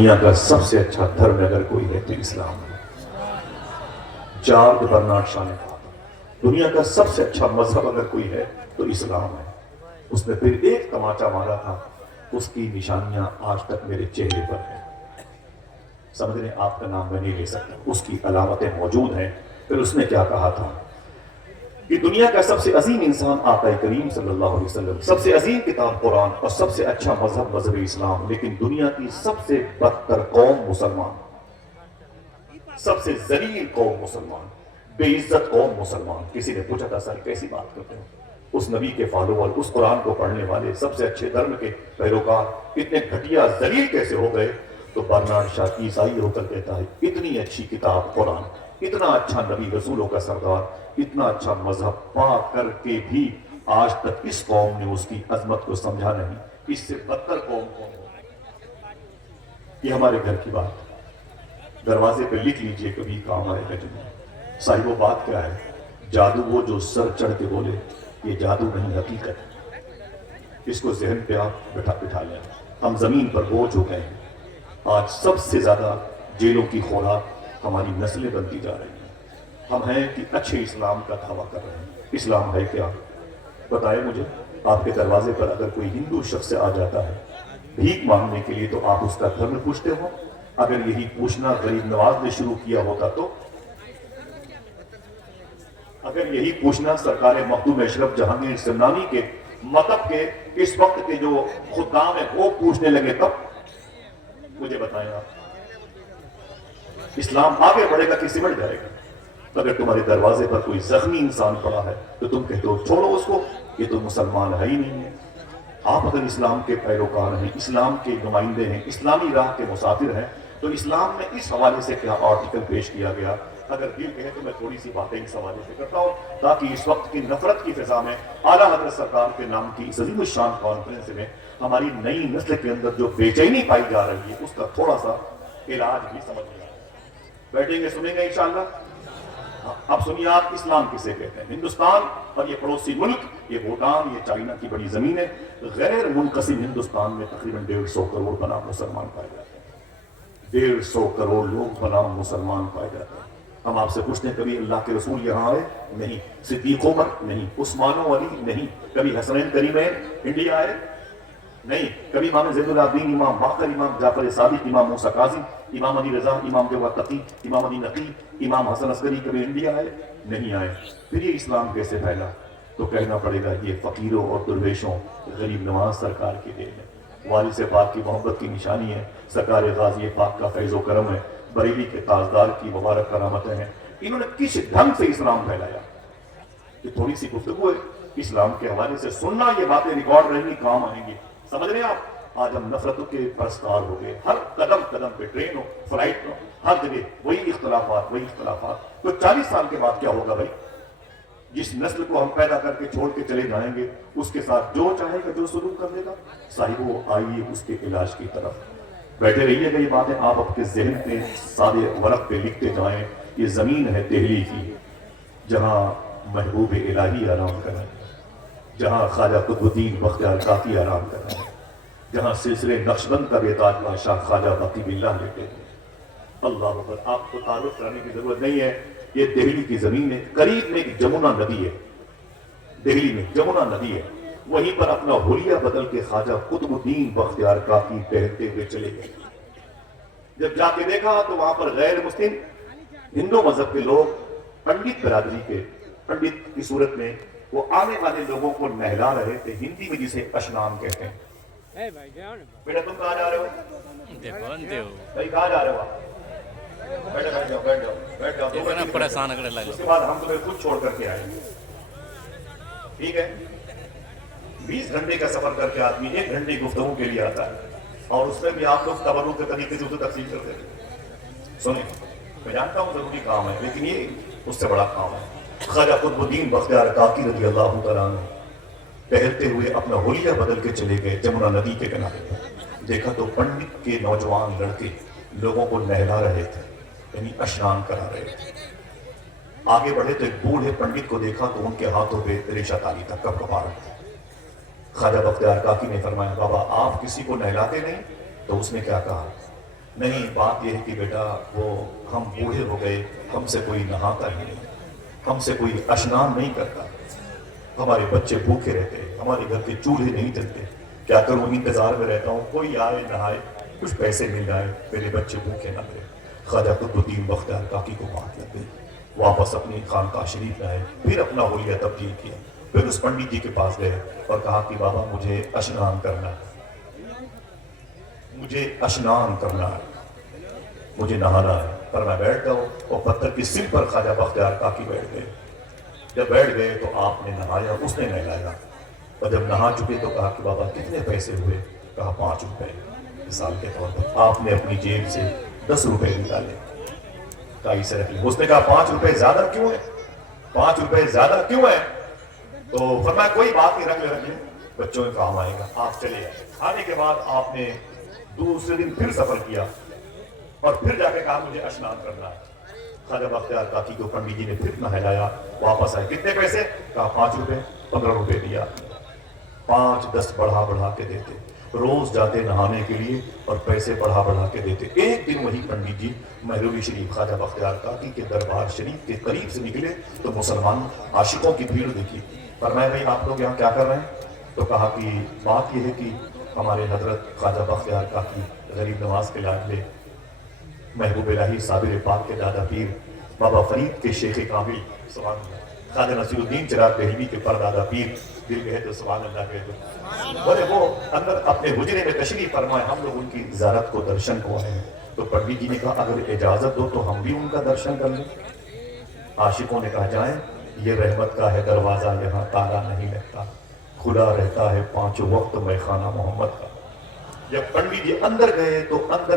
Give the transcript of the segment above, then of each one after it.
دنیا کا سب سے اچھا دھرم اگر کوئی ہے تو اسلام ہے۔ جارج برنارڈ شاہ نے کہا دنیا کا سب سے اچھا مذہب اگر کوئی ہے تو اسلام ہے۔ اس نے پھر ایک تماچا مارا تھا، اس کی نشانیاں آج تک میرے چہرے پر ہیں۔ سمجھ رہے آپ کا نام میں نہیں لے سکتا، اس کی علامتیں موجود ہیں۔ پھر اس نے کیا کہا تھا کہ دنیا کا سب سے عظیم انسان آقا کریم صلی اللہ علیہ وسلم، سب سے عظیم کتاب قرآن اور سب سے اچھا مذہب مذہب اسلام، لیکن دنیا کی سب سے بدتر قوم مسلمان، سب سے ذلیل قوم مسلمان، بے عزت قوم مسلمان۔ کسی نے پوچھا تھا سر کیسی بات کرتے ہیں؟ اس نبی کے فالوور، اس قرآن کو پڑھنے والے، سب سے اچھے دھرم کے پیروکار اتنے گھٹیا ذلیل کیسے ہو گئے؟ تو برنارڈ شاہ عیسائی ہو کر کہتا ہے اتنی اچھی کتاب قرآن، اتنا اچھا نبی رسولوں کا سردار، اتنا اچھا مذہب پا کر کے بھی آج تک اس قوم نے اس کی عظمت کو سمجھا نہیں۔ اس سے بدتر قوم کون ہو؟ یہ ہمارے گھر کی بات، دروازے پہ لکھ لیجئے، کبھی کام آئے گا جنہیں۔ صاحب وہ بات کیا ہے؟ جادو وہ جو سر چڑھ کے بولے، یہ جادو نہیں حقیقت ہے۔ اس کو ذہن پہ آپ بٹھا لیں۔ ہم زمین پر بوجھ ہو گئے ہیں۔ آج سب سے زیادہ جیلوں کی خوراک ہماری نسلیں بنتی جا رہی ہیں۔ ہم ہیں کہ اچھے اسلام کا دعویٰ کر رہے ہیں۔ اسلام ہے کیا؟ بتائیں مجھے۔ آپ کے دروازے پر اگر کوئی ہندو شخص آ جاتا ہے بھیک مانگنے کے لیے تو آپ اس کا دھرم پوچھتے ہو؟ اگر یہی پوچھنا غریب نواز نے شروع کیا ہوتا تو؟ اگر یہی پوچھنا سرکار مخدوم اشرف جہانگیر سمنانی کے مطلب کے اس وقت کے جو خدام ہیں وہ پوچھنے لگے تب؟ مجھے بتائیں آپ، اسلام آگے بڑھے گا کہ سمٹ جائے گا؟ اگر تمہارے دروازے پر کوئی زخمی انسان پڑا ہے تو تم کہتے ہو چھوڑو اس کو، یہ تو مسلمان ہے ہی نہیں ہے۔ آپ اگر اسلام کے پیروکار ہیں، اسلام کے نمائندے ہیں، اسلامی راہ کے مسافر ہیں، تو اسلام میں اس حوالے سے کیا آرٹیکل پیش کیا گیا؟ اگر دل کہے تو میں تھوڑی سی باتیں اس حوالے سے کرتا ہوں تاکہ اس وقت کی نفرت کی فضا میں اعلیٰ حضرت سرکار کے نام کی اس عظیم الشان کانفرنس میں ہماری نئی نسل کے اندر جو بے چینی پائی جا رہی ہے اس کا تھوڑا سا علاج بھی سمجھ میں آئے۔ بیٹھیں گے، سنیں گے انشاءاللہ۔ اب سنیے آپ، اسلام کسے کہتے ہیں؟ ہندوستان اور یہ پڑوسی ملک، یہ بھوٹان، یہ چائنا کی بڑی زمین ہے، غیر منقسم ہندوستان میں تقریباً 150 کروڑ بنام مسلمان پائے جاتے ہیں۔ 150 کروڑ لوگ بنام مسلمان پائے جاتے ہیں۔ ہم آپ سے پوچھتے ہیں کبھی اللہ کے رسول یہاں آئے؟ نہیں۔ صدیق عمر؟ نہیں۔ عثمان و علی؟ نہیں۔ کبھی حسنین کریمین انڈیا آئے؟ نہیں۔ کبھی امام زید العابدین، امام باقر، امام جعفر صادق، امام موسیٰ کاظم، امام علی رضا، امام جواد تقی، امام علی نقی، امام حسن عسکری کبھی انڈیا آئے؟ نہیں آئے۔ پھر یہ اسلام کیسے پھیلا؟ تو کہنا پڑے گا یہ فقیروں اور درویشوں، غریب نواز سرکار کی دین ہے، والد پاک کی محبت کی نشانی ہے، سرکار غازی پاک کا فیض و کرم ہے، بریلی کے تاجدار کی مبارک کرامتیں ہیں۔ انہوں نے کس ڈھنگ سے اسلام پھیلایا؟ یہ تھوڑی سی گفتگو ہے اسلام کے حوالے سے، سننا، یہ باتیں ریکارڈ رہیں گی، کام آئیں گی۔ سمجھ رہے ہیں آپ؟ آج ہم نفرتوں کے پرستار ہو گئے، ہر قدم قدم پہ، ٹرین ہو، فلائٹ ہو، ہر جگہ وہی اختلافات، وہی اختلافات۔ تو 40 سال کے بعد کیا ہوگا بھائی؟ جس نسل کو ہم پیدا کر کے چھوڑ کے چلے جائیں گے اس کے ساتھ جو چاہے گا، جو سلوک کر لے گا۔ صاحبو آئیے اس کے علاج کی طرف بیٹھے رہیے گا۔ یہ باتیں آپ اپنے ذہن پہ سادے ورق پہ لکھتے جائیں۔ یہ زمین ہے دہلی کی جہاں محبوب الہی آرام کر رہے ہیں، جہاں خواجہ قطب الدین بختیار کاکی آرام کر رہے ہیں، جہاں سلسلے نقشبند کا بیتاج بادشاہ خواجہ باقی باللہ لیتے ہیں۔ اللہ اکبر۔ آپ کو تعارف کرانے کی ضرورت نہیں ہے، یہ دہلی کی زمین ہے۔ قریب میں ایک جمنا ندی ہے، دہلی میں جمنا ندی ہے، وہیں پر اپنا حلیہ بدل کے خواجہ قطب الدین بختیار کاکی ٹہلتے ہوئے چلے گئے۔ جب جا کے دیکھا تو وہاں پر غیر مسلم ہندو مذہب کے لوگ، پنڈت برادری کے، پنڈت کی صورت میں وہ آنے والے لوگوں کو نہلا رہے تھے، ہندی میں جسے اشنان کہتے ہیں۔ بیٹا تم کہاں جا رہے ہو؟ بھائی کہاں جا رہے ہو آپ؟ بیٹھ جاؤ، بیٹھ جاؤ، بیٹھ جاؤ۔ پریشان کرنے لگے، اس کے بعد ہم تمہیں خود چھوڑ کر کے آئے، ٹھیک ہے؟ 20 گھنٹے کا سفر کر کے آدمی 1 گھنٹے گفتگو کے لیے آتا ہے، اور اس میں بھی آپ لوگ تبرک کے طریقے سے اسے تقسیم کرتے ہیں۔ سنیں، میں جانتا ہوں ضروری کام ہے، لیکن یہ اس سے بڑا کام ہے۔ خواجہ قطب الدین بختیار کاکی رضی اللہ تعالیٰ عنہ ٹہلتے ہوئے اپنا حلیہ بدل کے چلے گئے جمنا ندی کے کنارے پر۔ دیکھا تو پنڈت کے نوجوان لڑکے لوگوں کو نہلا رہے تھے، یعنی اشنان کرا رہے تھے۔ آگے بڑھے تو ایک بوڑھے پنڈت کو دیکھا تو ان کے ہاتھوں پہ ریشہ تاری تھا، کپ کپا رہا تھا۔ خواجہ بختیار کاکی نے فرمایا بابا آپ کسی کو نہلاتے نہیں؟ تو اس نے کیا کہا؟ نہیں، بات یہ ہے کہ بیٹا وہ ہم بوڑھے ہو گئے، ہم سے کوئی نہاتا ہی نہیں، ہم سے کوئی اشنان نہیں کرتا، ہمارے بچے بھوکے رہتے، ہمارے گھر کے چولہے نہیں جلتے، کیا کروں انتظار میں رہتا ہوں کوئی آئے نہائے، کچھ پیسے مل جائے، میرے بچے بھوکے نہ رہے۔ خواجہ قطب الدین بختیار کاکی کو بات لگ گئی، واپس اپنی خانقاہ شریف لائے، پھر اپنا حلیہ تبدیل کیا، پھر اس پنڈت جی کے پاس گئے اور کہا کہ بابا مجھے اشنان کرنا ہے، مجھے اشنان کرنا ہے، مجھے نہانا ہے۔ پر میں بیٹھ جاؤں، اور پتھر کی سر پر خواجہ بختیار کاکی بیٹھ گئے۔ جب بیٹھ گئے تو آپ نے نہایا، اس نے نہلایا، اور جب نہا چکے تو کہا کہ بابا کتنے پیسے ہوئے؟ کہا 5 روپے مثال کے طور پر۔ آپ نے اپنی جیب سے 10 روپے نکالے، کہا اسے رکھ لیں۔ اس نے کہا 5 روپے زیادہ کیوں ہے؟ 5 روپے زیادہ کیوں ہے؟ تو فرمایا کوئی بات نہیں، رکھ لیں، بچوں کے کام آئے گا۔ آپ چلے آئے، آنے کے بعد آپ نے دوسرے دن پھر سفر کیا، اور پھر جا کے کہا مجھے اشنان کرنا ہے۔ خواجہ بختیار کاکی کو پنڈت جی نے پھر نہلایا، واپس آئے، کتنے پیسے؟ کہا 5 روپے، 15 روپے دیا، 5 10 بڑھا بڑھا کے دیتے، روز جاتے نہانے کے لیے اور پیسے بڑھا بڑھا کے دیتے۔ ایک دن وہی پنڈت جی مہروی شریف خواجہ بختیار کاکی کے دربار شریف کے قریب سے نکلے تو مسلمان عاشقوں کی بھیڑ دیکھی، فرمایا بھائی آپ لوگ یہاں کیا کر رہے ہیں؟ تو کہا کہ بات یہ ہے کہ ہمارے حضرت خواجہ بختیار کاکی غریب نواز کے لاڈلے محبوب الہی صابر پاک کے دادا پیر بابا فرید کے شیخ کامل سبحان اللہ، خواجہ نصیر الدین چراغ دہلوی کے پردادا پیر، دل کہے تو سبحان اللہ کہے تو، بولے وہ اندر اپنے حجرے میں تشریف فرمائے، ہم لوگ ان کی زیارت کو درشن کو آئے ہیں۔ تو پنڈت جی نے کہا اگر اجازت دو تو ہم بھی ان کا درشن کر لیں۔ عاشقوں نے کہا جائیں، یہ رحمت کا ہے دروازہ، یہاں تالا نہیں لگتا، کھلا رہتا ہے 5 وقت میخانہ محمد کا۔ جب پنڈت جی اندر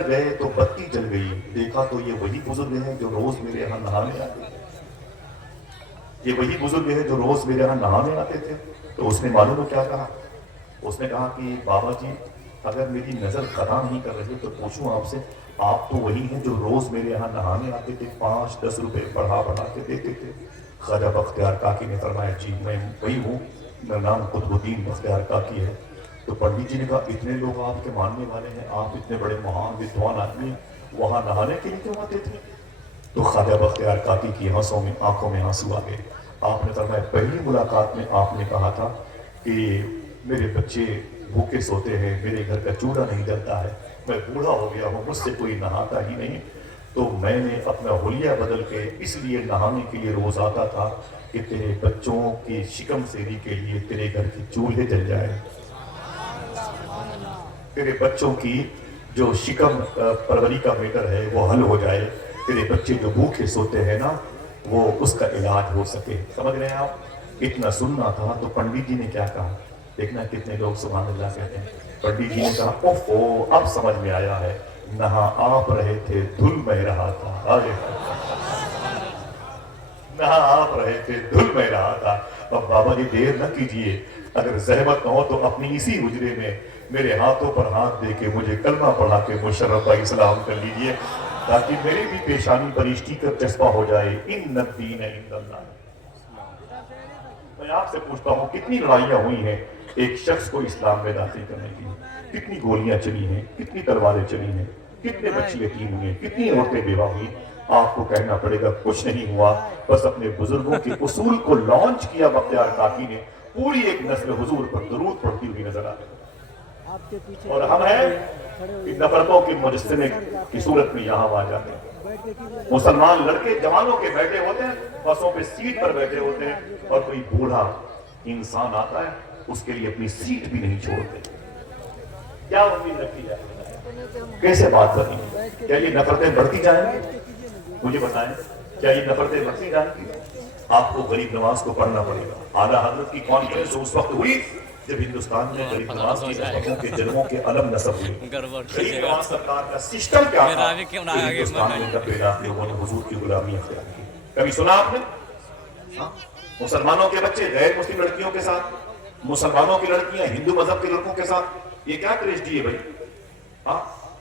گئے تو بتی جل گئی، دیکھا تو یہ وہی بزرگ ہیں جو روز میرے یہاں نہانے آتے تھے، یہ وہی بزرگ ہیں جو روز میرے یہاں نہانے آتے تھے۔ تو اس نے معلوم ہو کیا کہا؟ اس نے کہا کہ بابا جی اگر میری نظر خطا نہیں کر رہی تو پوچھوں آپ سے، آپ تو وہی ہیں جو روز میرے یہاں نہانے آتے تھے، 5 10 روپے بڑھا بڑھا کے دیتے تھے؟ خواجہ بختیار کاکی نے فرمایا جی میں وہی ہوں، میرا نام قطب الدین بختیار کاکی ہے۔ تو پنڈت جی نے کہا اتنے لوگ آپ کے ماننے والے ہیں، آپ اتنے بڑے مہان ودوان آدمی ہیں، وہاں نہانے کے لیے کیوں آتے تھے؟ تو خواجہ بختیار کاکی کی آنکھوں میں آنسو آ گئے۔ آپ نے فرمایا پہلی ملاقات میں آپ نے کہا تھا کہ میرے بچے بھوکے سوتے ہیں، میرے گھر کا چولہا نہیں جلتا ہے، میں بوڑھا ہو گیا ہوں، مجھ سے کوئی نہاتا ہی نہیں، تو میں نے اپنا حلیہ بدل کے اس لیے نہانے کے لیے روز آتا تھا کہ تیرے بچوں کی شکم سیری کے لیے تیرے گھر کی چولہے جل جائے، تیرے بچوں کی جو شکم پروری کا میٹر ہے وہ حل ہو جائے، تیرے بچے جو بھوکے سوتے ہیں نا وہ اس کا علاج ہو سکے۔ سمجھ رہے ہیں آپ؟ اتنا سننا تھا تو پنڈت جی نے کیا کہا؟ دیکھنا کتنے لوگ سبحان اللہ کہتے ہیں۔ پنڈت جی نے کہا اوفو اب سمجھ میں آیا ہے، نہاں آپ رہے تھے دھل میں رہا تھا، نہاں آپ رہے تھے دھل میں رہا تھا۔ اب بابا جی دیر نہ کیجئے، اگر زحمت نہ ہو تو اپنی اسی حجرے میں میرے ہاتھوں پر ہاتھ دے کے مجھے کلمہ پڑھا کے مشرفہ اسلام کر لیجئے، تاکہ میری بھی پیشانی پر عشقی کا جذبہ ہو جائے۔ ان الدین عند اللہ۔ میں آپ سے پوچھتا ہوں کتنی لڑائیاں ہوئی ہیں ایک شخص کو اسلام میں داخل کرنے کی، کتنی گولیاں چلی ہیں، کتنی تلواریں چلی ہیں، کتنے بچے یتیم ہوئے، کتنی عورتیں بیوہ ہوئی۔ آپ کو کہنا پڑے گا کچھ نہیں ہوا، بس اپنے بزرگوں کے اصول کو لانچ کیا بختیار کاکی نے، پوری ایک نسل حضور پر درود پڑھتی ہوئی نظر آتی ہے۔ اور ہم ہیں ان نفرتوں کے مجسمے کی صورت میں یہاں آ جاتے ہیں۔ مسلمان لڑکے جوانوں کے بیٹھے ہوتے ہیں، بسوں پہ سیٹ پر بیٹھے ہوتے ہیں، اور کوئی بوڑھا انسان آتا ہے اس کے لیے اپنی سیٹ بھی نہیں چھوڑتے۔ کیا امید رکھی جائے؟ کیسے بات بنی؟ کیا یہ نفرتیں بڑھتی جائیں گی؟ مجھے بتائیں کیا یہ نفرتیں بڑھتی جائیں گی؟ آپ کو غریب نواز کو پڑھنا پڑے گا۔ اعلیٰ حضرت کی کانفرنس اس وقت ہوئی جب ہندوستان میں غریب نواز کی نسبتوں کے جنموں کے علم نصب ہوئے۔ غریب نواز سرکار کا سسٹم کیا تھا کہ ہندوستان میں کب پیدا لوگوں نے حضور کی غلامی اختیار کی؟ کبھی سنا آپ نے؟ مسلمانوں کے بچے غیر مسلم لڑکیوں کے ساتھ، مسلمانوں کی لڑکیاں ہندو مذہب کے لڑکوں کے ساتھ، یہ کیا کرشٹی ہے بھائی؟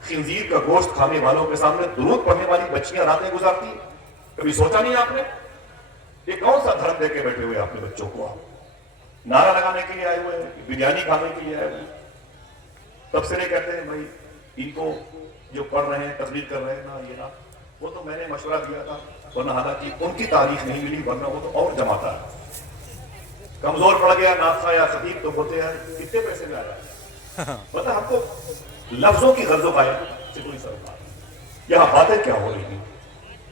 خنزیر کا گوشت کھانے والوں کے سامنے درود پڑھنے والی بچیاں راتیں گزارتی ہیں۔ کبھی سوچا نہیں آپ نے؟ یہ کون سا دھرم دے کے بیٹھے ہوئے اپنے بچوں کو؟ آپ نعرہ لگانے کے لیے آئے ہوئے ہیں، بریانی کھانے کے لیے آئے ہوئے ہیں۔ تبصرے کہتے ہیں بھائی ان کو جو پڑھ رہے ہیں تقریر کر رہے ہیں نا یہ نا وہ تو میں نے مشورہ دیا تھا، ورنہ حالانکہ ان کی تاریخ نہیں ملی، ورنہ وہ تو اور جماتا ہے. کمزور پڑ گیا ناخواہ یا خطیب تو بولتے ہیں کتنے پیسے میں آیا. مطلب ہم کو لفظوں کی غرض و قائد سے کوئی سروکار نہیں. یہاں باتیں کیا ہو رہی ہیں؟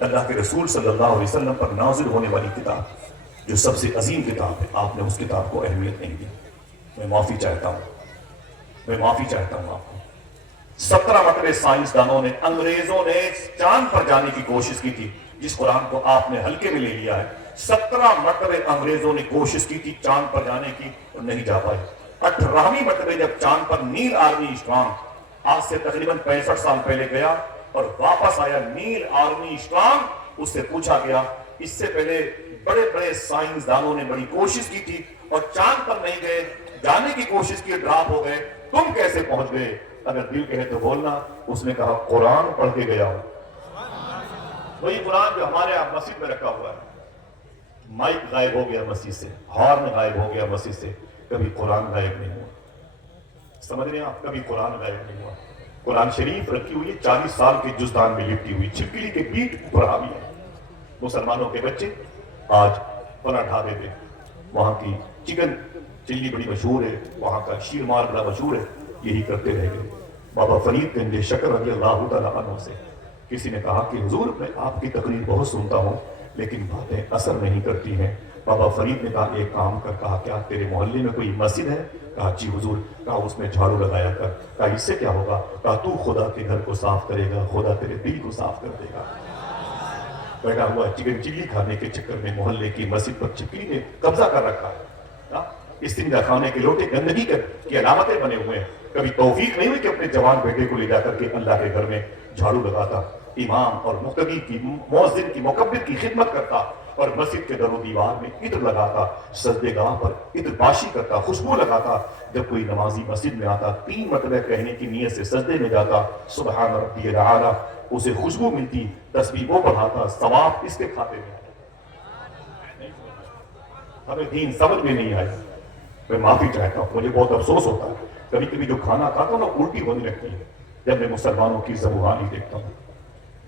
اللہ کے رسول صلی اللہ علیہ وسلم پر نازل ہونے والی کتاب جو سب سے عظیم کتاب ہے، آپ نے اس کتاب کو اہمیت نہیں دی. میں معافی چاہتا ہوں آپ کو. 17 مرتبہ سائنسدانوں نے، انگریزوں نے چاند پر جانے کی کوشش کی تھی، جس قرآن کو آپ نے ہلکے میں لے لیا ہے. 17 مرتبہ انگریزوں نے کوشش کی تھی چاند پر جانے کی اور نہیں جا پائے. 18ویں مرتبہ جب چاند پر نیل آرمی اسٹرانگ آج سے تقریباً 65 سال پہلے گیا اور واپس آیا، نیل آرمی اسٹرانگ، اس سے پوچھا گیا اس سے پہلے بڑے بڑے سائنسدانوں نے بڑی کوشش کی تھی اور چاند پر نہیں گئے، جانے کی کوشش کی، ڈراپ ہو گئے، تم کیسے پہنچ گئے؟ اگر دل کہے تو بولنا. اس نے کہا قرآن پڑھ کے گیا ہوں. وہی قرآن جو ہمارے یہاں مسجد میں رکھا ہوا ہے. مائک غائب ہو گیا مسجد سے، ہارن غائب ہو گیا مسجد سے، کبھی قرآن غائب نہیں ہوا. سمجھ رہے ہیں آپ؟ کبھی قرآن غائب نہیں ہوا. قرآن شریف رکھی ہوئی ہے 40 سال کے جزدان میں لپٹی ہوئی، چھپکلی کے بیٹ پڑھا بھی ہے. مسلمانوں کے بچے آج فلاں ڈھابے پہ وہاں کی چکن چلی بڑی مشہور ہے، وہاں کا شیرمار بڑا مشہور ہے، یہی کرتے رہ گئے. بابا فرید گنج شکر رضی اللہ تعالیٰ عنہ سے کسی نے کہا کہ حضور میں آپ کی تقریر بہت سنتا ہوں لیکن باتیں اثر نہیں کرتی ہیں. بابا فرید نے کہا ایک کام کر. کہا کیا؟ تیرے محلے میں کوئی مسجد ہے؟ کہا جی حضور. کہا اس میں جھاڑو لگایا کر. کہا اس سے کیا ہوگا؟ کہا تو خدا کے گھر کو صاف کرے گا، خدا تیرے دل کو صاف کر دے گا. بیٹھا ہوا چکن چلی کھانے کے چکر میں محلے کی مسجد پر چپکلی نے قبضہ کر رکھا ہے. استنجا خانے کے لوٹے گندگی کی علامتیں بنے ہوئے ہیں. کبھی توفیق نہیں ہوئی کہ اپنے جوان بیٹے کو لے جا کر کے اللہ کے گھر میں جھاڑو لگاتا، امام اور مقتدی کی، مؤذن کی، مکبر کی خدمت کرتا اور مسجد کے در و دیوار میں عطر لگاتا، سجدے گاہ پر عطر پاشی کرتا، خوشبو لگاتا. جب کوئی نمازی مسجد میں آتا 3 مرتبہ کہنے کی نیت سے سجدے میں جاتا، سبحان ربی الاعلی، اسے خوشبو ملتی، تسبیح وہ پڑھاتا، ثواب اس کے کھاتے میں آتا. ہمیں دین سمجھ میں نہیں آئی. میں معافی چاہتا ہوں، مجھے بہت افسوس ہوتا ہے کبھی کبھی جو کھانا کھاتا ہوں نا الٹی ہونے لگتی ہے جب میں مسلمانوں کی زبوحانی دیکھتا ہوں.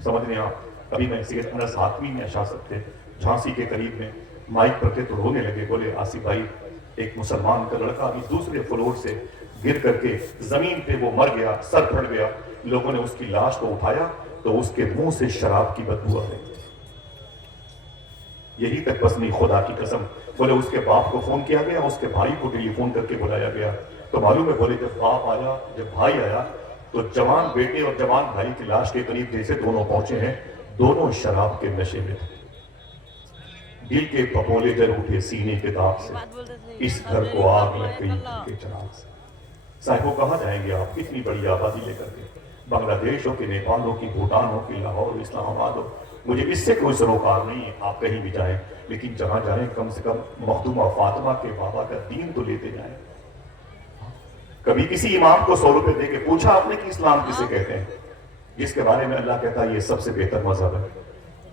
سمجھ رہے ہیں آپ؟ ابھی میں سید انس حاتمی میں شاست تھے جھانسی کے قریب میں، مائک پر تھے تو رونے لگے. بولے آصف بھائی ایک مسلمان کا لڑکا ابھی دوسرے فلور سے گر کر کے زمین پہ وہ مر گیا، سر پھٹ گیا. لوگوں نے اس کی لاش کو اٹھایا تو اس کے منہ سے شراب کی بدبو آ رہی. یہی تک بس نہیں، خدا کی قسم. بولے اس کے باپ کو فون کیا گیا، اس کے بھائی کو ٹیلی فون کر کے بلایا گیا تو معلوم ہے، بولے جب باپ آیا، جب بھائی آیا تو جوان بیٹے اور جوان بھائی کی لاش کے قریب جیسے دونوں پہنچے ہیں، دونوں شراب کے نشے میں تھے. دل کے پھپھولے جل اٹھے سینے کے داغ سے، اس گھر کو آگ لگ گئی کے چراغ سے. صاحب وہ کہاں جائیں گے آپ اتنی بڑی آبادی لے کر کے؟ بنگلہ دیش ہو کہ نیپال ہو کہ بھوٹان ہو کہ لاہور اسلام آباد ہو، مجھے اس سے کوئی سروکار نہیں ہے، آپ کہیں بھی جائیں، لیکن جہاں جائیں کم سے کم مخدومہ فاطمہ کے بابا کا دین تو لیتے جائیں. کبھی کسی امام کو 100 روپے دے کے پوچھا آپ نے کہ اسلام کسے کہتے ہیں، جس کے بارے میں اللہ کہتا ہے یہ سب سے بہتر مذہب ہے؟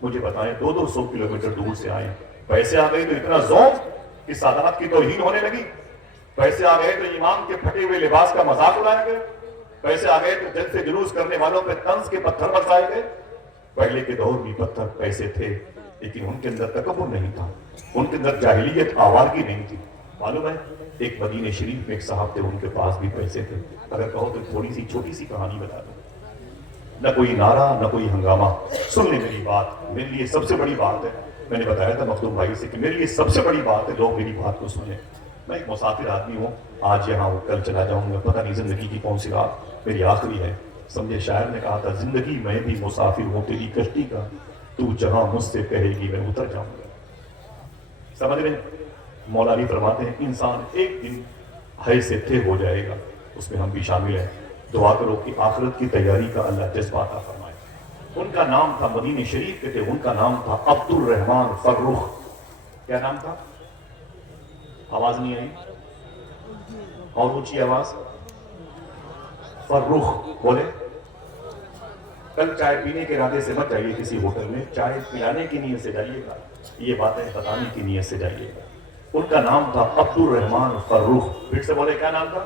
مجھے بتائیں 200 کلومیٹر دور سے آئے، پیسے آ گئے تو اتنا ذوق کہ سادات کی توہین ہونے لگی، پیسے آ گئے تو امام کے پھٹے ہوئے لباس کا مذاق اڑایا گیا، پیسے آ گئے تو جل سے جلوس کرنے والوں پہ طنز کے پتھر برسائے گئے. پہلے کے دور میں پتھر پیسے تھے لیکن ان کے اندر تکبر نہیں تھا، ان کے اندر جاہلیت آوارگی نہیں تھی. معلوم ہے ایک مدینہ شریف میں ایک صاحب تھے، ان کے پاس بھی پیسے تھے. اگر کہو تو تھوڑی سی چھوٹی سی کہانی بتا دوں. نہ کوئی نعرہ نہ کوئی ہنگامہ. سن لیں میری بات، میرے لیے سب سے بڑی بات ہے. میں نے بتایا تھا مخدوم بھائی سے کہ میرے لیے سب سے بڑی بات ہے لوگ میری بات کو سنیں. میں ایک مسافر آدمی ہوں، آج یہاں ہوں کل چلا جاؤں گا، پتہ نہیں زندگی کی کون سی رات میری آخری ہے. سمجھے شاعر نے کہا تھا زندگی میں بھی مسافر ہوں تیری کشتی کا، تو جہاں مجھ سے کہے گی میں اتر جاؤں گا. سمجھ رہے ہیں؟ مولا علی فرماتے ہیں انسان ایک دن ہے سے تھے ہو جائے گا، اس میں ہم بھی شامل ہیں. دعا کرو کہ آخرت کی تیاری کا اللہ جذبہ عطا فرمائے. ان کا نام تھا، مدینہ شریف کے تھے، ان کا نام تھا عبد الرحمن فرخ. کیا نام تھا؟ آواز نہیں آئی اور اونچی آواز. فرخ بولے. کل چائے پینے کے ارادے سے مت جائیے کسی ہوٹل میں، چائے پلانے کی نیت سے جائیے گا، یہ باتیں بتانے کی نیت سے جائیے گا. ان کا نام تھا عبد الرحمن فرخ. پھر سے بولے کیا نام تھا؟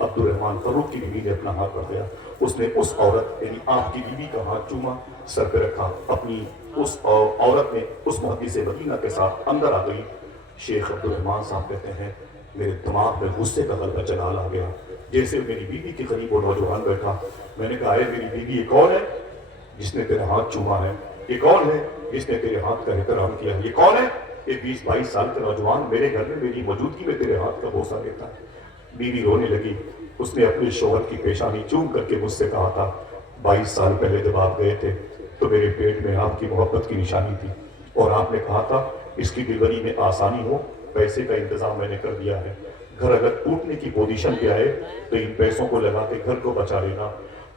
عبد الرحمان فروخ کی بیوی نے اپنا ہاتھ پکڑا، اس نے اس عورت یعنی آپ کی بیوی کا ہاتھ چوما، سر پہ رکھا، اپنی اس عورت نے اس محدث مدینہ کے ساتھ اندر آ گئی۔ شیخ عبد الرحمان صاحب کہتے ہیں میرے دماغ میں غصے کا غلبہ جلال آ گیا، جیسے میری بیوی کے قریب وہ نوجوان بیٹھا، میں نے کہا اے میری بیوی یہ کون ہے جس نے تیرا ہاتھ چوما ہے؟ یہ کون ہے جس نے تیرے ہاتھ کا احترام کیا ہے؟ یہ کون ہے؟ یہ 20-22 سال کا نوجوان میرے گھر میں میری موجودگی میں تیرے ہاتھ کا بوسہ دیتا ہے۔ بیوی رونے لگی، اس نے اپنے شوہر کی پیشانی چوم کر کے مجھ سے کہا تھا 22 سال پہلے جب آپ گئے تھے تو میرے پیٹ میں آپ کی محبت کی نشانی تھی، اور آپ نے کہا تھا اس کی ڈلیوری میں آسانی ہو، پیسے کا انتظام میں نے کر دیا ہے، گھر اگر ٹوٹنے کی پوزیشن پہ آئے تو ان پیسوں کو لگا کے گھر کو بچا لینا،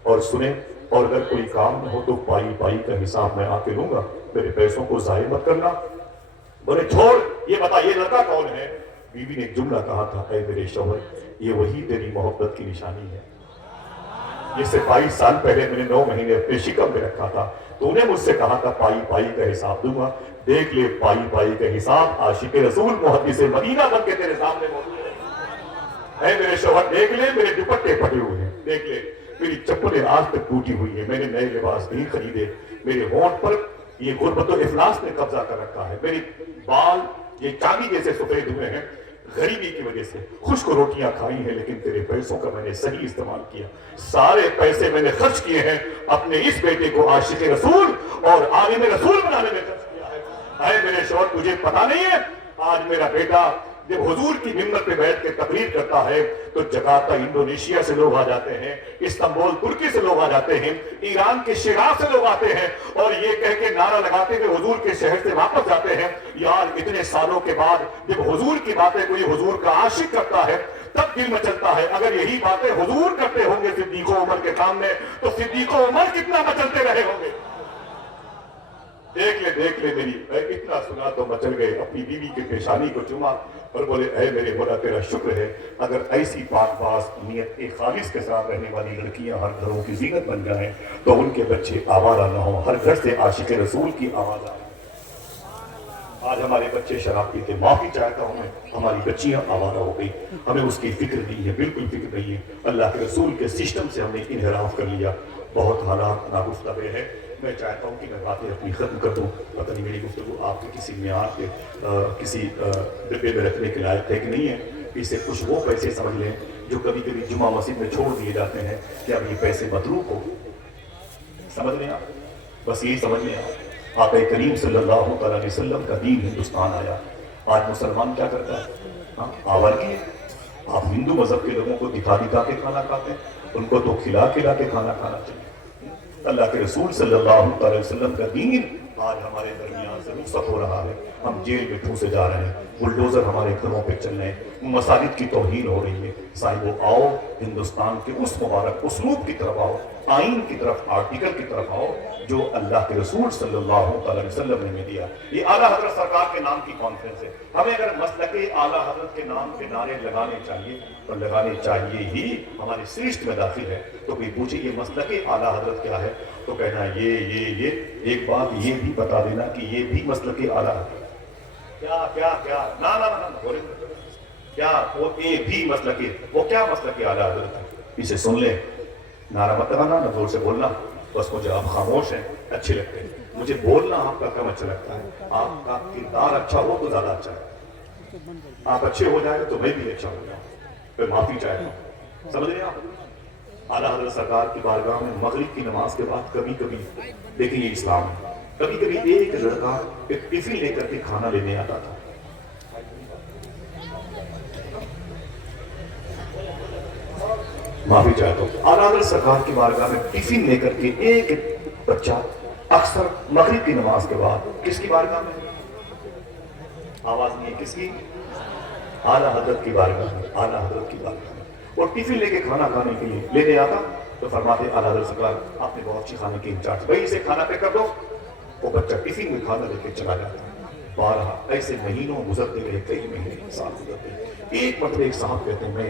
اور سنیں اور اگر کوئی کام نہ ہو تو پائی پائی کا حساب میں آ کے لوں گا، میرے پیسوں کو ضائع مت کرنا۔ بولے چھوڑ، یہ بتا یہ لڑکا کون ہے؟ بیوی نے ایک جملہ کہا تھا، اے میرے شوہر یہ وہی تیری محبت کی نشانی ہے جس سے 22 سال پہلے میں نے 9 مہینے اپنے شکم میں رکھا تھا، تو انہیں مجھ سے کہا تھا پائی پائی کا حساب دوں گا، دیکھ لے پائی پائی کا حساب عاشق رسول محدث مدینہ بن کے تیرے سامنے موجود ہے۔ اے میرے شوہر دیکھ لے میرے دوپٹے پھٹے ہوئے ہیں، دیکھ لے میری چپلیں آج تک ٹوٹی ہوئی ہیں، میں نے نئے لباس نہیں خریدے، میرے ہونٹ پر یہ غربت و افلاس نے قبضہ کر رکھا ہے، میری بال یہ چاندی جیسے سفید ہوئے ہیں، غریبی کی وجہ سے خشک روٹیاں کھائی ہیں، لیکن تیرے پیسوں کا میں نے صحیح استعمال کیا، سارے پیسے میں نے خرچ کیے ہیں اپنے اس بیٹے کو عاشق رسول اور عالم رسول بنانے میں خرچ کیا ہے۔ اے میرے شوہر تجھے پتا نہیں ہے آج میرا بیٹا جب حضور کی ممبر پہ بیٹھ کے تقریر کرتا ہے تو جکارتا انڈونیشیا سے لوگ آ جاتے ہیں، استنبول ترکی سے لوگ آ جاتے ہیں، ایران کے شیراز سے لوگ آتے ہیں، اور یہ کہہ کے نعرہ لگاتے ہوئے حضور کے شہر سے واپس جاتے ہیں، یار اتنے سالوں کے بعد جب حضور کی باتیں کوئی حضور کا عاشق کرتا ہے تب دل مچلتا ہے۔ اگر یہی باتیں حضور کرتے ہوں گے صدیق و عمر کے سامنے تو صدیق و عمر کتنا مچلتے رہے ہوں گے۔ دیکھ لے میری اتنا سنا تو مچل گئے، اپنی بیوی کے پیشانی کو چوما اور بولے اے میرے مولا تیرا شکر ہے اگر ایسی پاک باز نیت ایک خالص کے ساتھ رہنے والی لڑکیاں ہر گھروں کی زینت بن جائیں تو ان کے بچے آوارہ نہ ہوں، ہر گھر سے عاشق رسول کی آواز آئے۔ آج ہمارے بچے شراب پیتے، معافی چاہتا ہوں میں، ہماری بچیاں آوارہ ہو گئی، ہمیں اس کی فکر نہیں ہے، بالکل فکر نہیں ہے، اللہ کے رسول کے سسٹم سے ہم نے انحراف کر لیا، بہت حالات ناگفتگو ہے۔ میں چاہتا ہوں کہ میں باتیں اپنی ختم کر دوں، پتہ نہیں میری گفتگو آپ کے کسی معیار کے کسی ڈبے میں رکھنے کے لائق ہے کہ نہیں ہے، اس سے کچھ وہ پیسے سمجھ لیں جو کبھی کبھی جمعہ مسجد میں چھوڑ دیے جاتے ہیں کہ اب یہ پیسے متروک ہو، سمجھ لیں آپ، بس یہی سمجھ لیں آپ۔ آقا کریم صلی اللہ علیہ وسلم کا دین ہندوستان آیا، آج مسلمان کیا کرتا ہے؟ آوارگی ہے۔ آپ ہندو مذہب کے لوگوں کو دکھا دکھا کے کھانا کھاتے ہیں، ان کو تو کھلا کھلا کے کھانا کھانا چاہیے۔ اللہ کے رسول صلی اللہ علیہ وسلم کا دین آج ہمارے درمیان سے رخصت ہو رہا ہے، ہم جیل میں ٹھوسے جا رہے ہیں، بلڈوزر ہمارے گھروں پہ چل رہے ہیں، مساجد کی توہین ہو رہی ہے۔ صاحبو آؤ ہندوستان کے اس مبارک اسلوب کی طرف آؤ، آئین کی طرف، آرٹیکل کی طرف آؤ جو اللہ کے رسول صلی اللہ علیہ وسلم نے ہمیں دیا۔ یہ اعلیٰ حضرت سرکار کے نام کی کانفرنس ہے، ہمیں اگر مسلک اعلیٰ حضرت کے نام کے نعرے لگانے چاہیے اور لگانے چاہیے ہی، ہماری سرشت میں داخل ہے، تو کوئی پوچھے یہ مسلک اعلیٰ حضرت کیا ہے تو کہنا یہ ایک بات یہ بھی بتا دینا کہ یہ بھی مسلک اعلیٰ حضرت کیا نا بولے کیا وہ یہ بھی مسلک، وہ کیا مسلک اعلیٰ حضرت ہے، اسے سن لیں، نعرہ مت لگانا نہ زور سے بولنا، بس مجھے آپ خاموش ہیں اچھے لگتے ہیں، مجھے بولنا آپ کا کم اچھا لگتا ہے، آپ کا کردار اچھا ہو تو زیادہ اچھا ہے، آپ اچھے ہو جائیں تو میں بھی اچھا ہو جاؤں، پھر معافی چاہتا ہوں، سمجھ رہے ہیں آپ؟ اعلیٰ حضرت سرکار کی بارگاہ میں مغرب کی نماز کے بعد کبھی کبھی دیکھیں یہ اسلام ہے، کبھی کبھی ایک لڑکا ایک ٹفن لے کر کے کھانا لینے آتا تھا، معافی چاہتا ہوں، اعلیٰ حضرت سرکار کی بارگاہ میں ٹفن لے کر کے ایک بچہ اکثر مغرب کی نماز کے بعد کس کی بارگاہ میں؟ آواز نہیں ہے، کس کی؟ اعلیٰ حضرت کی بارگاہ میں، اعلیٰ حضرت کی بارگاہ میں، اور ٹفن لے کے کھانا کھانے کے لیے لینے آتا تو فرماتے اعلیٰ حضرت سرکار آپ نے بہت اچھی کھانے کی انچارج، بھائی اسے کھانا پہ کر دو، وہ بچہ ٹفن میں کھانا لے کے چلا جاتا، بارہ ایسے مہینوں گزرتے رہے، کئی مہینے سال گزرتے، ایک مرتبہ ایک صاحب کہتے ہیں میں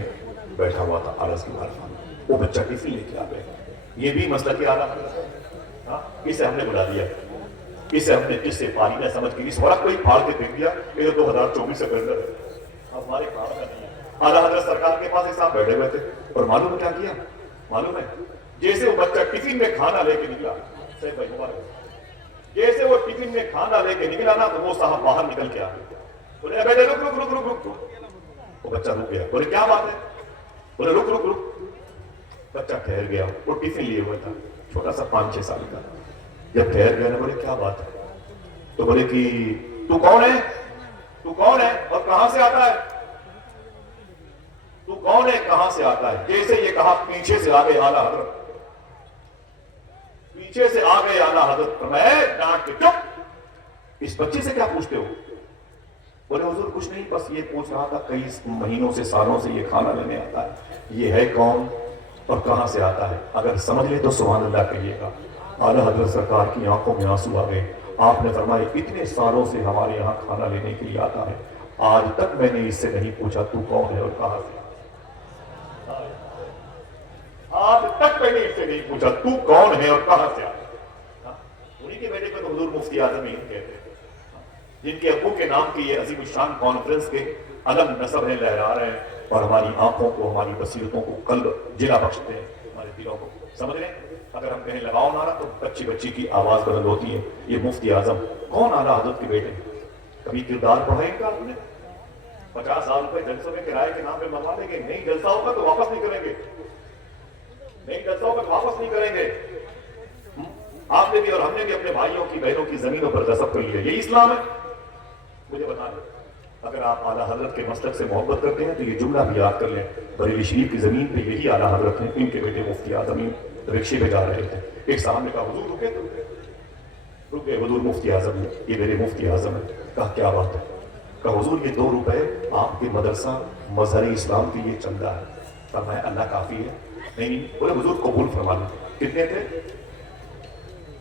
بیٹھا ہوا تھا اعلیٰ کی بارگاہ میں، وہ بچہ ٹفن لے کے آ گیا، یہ بھی مسئلہ کہ اعلیٰ حضرت ہے، اسے ہم نے بلا دیا، اسے ہم نے جس سے پانی نہ سمجھ کے اس ورق کو ہی پھاڑ کے پھینک دیا، یہ 2024 سے بہتر ہے، ہمارے کام کا نہیں ہے، اعلیٰ حضرت سرکار کے پاس ایک صاحب بیٹھے ہوئے تھے اور معلوم ہے کیا کیا؟ معلوم ہے جیسے وہ بچہ ٹفن میں کھانا لے کے نکلا، صحیح بھائی مبارک، جیسے وہ ٹفن میں کھانا لے کے نکلا نا تو وہ صاحب باہر نکل کے آ گئے، بولے بیٹے رک رک رک رک رک، وہ بچہ رک گیا، بولے کیا بات ہے؟ بولے رک رک رک، بچہ ٹھہر گیا، وہ ٹفن لیے ہوا تھا، چھوٹا سا 5-6 سال کا، جب ٹھہر گیا نا بولے کیا بات ہے؟ تو بولے کہ تو کون ہے؟ تو کون ہے اور کہاں سے آتا ہے؟ تو کون ہے کہاں سے آتا ہے؟ جیسے یہ کہا پیچھے سے آگے اعلیٰ حضرت، پیچھے سے آگے اعلیٰ حضرت، میں ڈانٹ کے چپ، اس بچے سے کیا پوچھتے ہو؟ بولے حضور کچھ نہیں، بس یہ پوچھ رہا تھا کئی مہینوں سے سالوں سے یہ کھانا لینے آتا ہے، یہ ہے کون اور کہاں سے آتا ہے؟ اگر سمجھ لے تو سبحان اللہ کہیے گا۔ اعلیٰ حضرت سرکار کی آنکھوں میں آنسو آ گئے، آپ نے فرمایا اتنے سالوں سے ہمارے یہاں کھانا لینے کے لیے آتا ہے، آج تک میں نے اس سے نہیں پوچھا تو کون ہے اور کہاں سے؟ آج تک میں نے اس سے نہیں پوچھا تو کون ہے اور کہاں سے آتا ہے؟ انہی کے بیٹے کو تو حضور مفتی اعظم ہی کہتے ہیں، جن کے ابو کے نام کی یہ عظیم الشان کانفرنس کے علم نصب ہیں لہرا رہے ہیں اور ہماری آنکھوں کو، ہماری بصیرتوں کو قلب جلا بخشتے ہیں، ہمارے دلوں کو، سمجھ رہے ہیں؟ اگر ہم کہیں لگاؤ نعرہ تو بچی بچی کی آواز بدل ہوتی ہے۔ یہ مفتی اعظم کون اعلیٰ حضرت کے بیٹے؟ کبھی کردار پڑھا ان کا آپ نے؟ 50,000 روپے جلسوں میں کرائے کے نام پہ منگوا دیں گے، نہیں جلسہ ہوگا تو واپس نہیں کریں گے، نہیں جلسہ ہوگا تو واپس نہیں کریں گے۔ آپ نے بھی اور ہم نے بھی اپنے بھائیوں کی بہنوں کی زمینوں پر غصب کر لیا، یہی اسلام ہے؟ مجھے بتا دیں، اگر آپ اعلیٰ حضرت کے مسلک سے محبت کرتے ہیں تو یہ جملہ بھی یاد کر لیں، بریلی شریف کی زمین پہ یہی اعلیٰ حضرت ہیں، ان کے بیٹے مفتی اعظم رکشے پہ جا رہے تھے، ایک صاحب نے کہا حضور رکے تو رک گئے، حضور مفتی اعظم ہے، یہ میرے مفتی اعظم ہے۔ کہا کیا بات ہے؟ کہا حضور یہ 2 روپے آپ کے مدرسہ مظہر اسلام کے یہ چندہ ہے۔ فرمایا اللہ کافی ہے؟ نہیں، بولے حضور قبول فرما لیں۔ کتنے تھے؟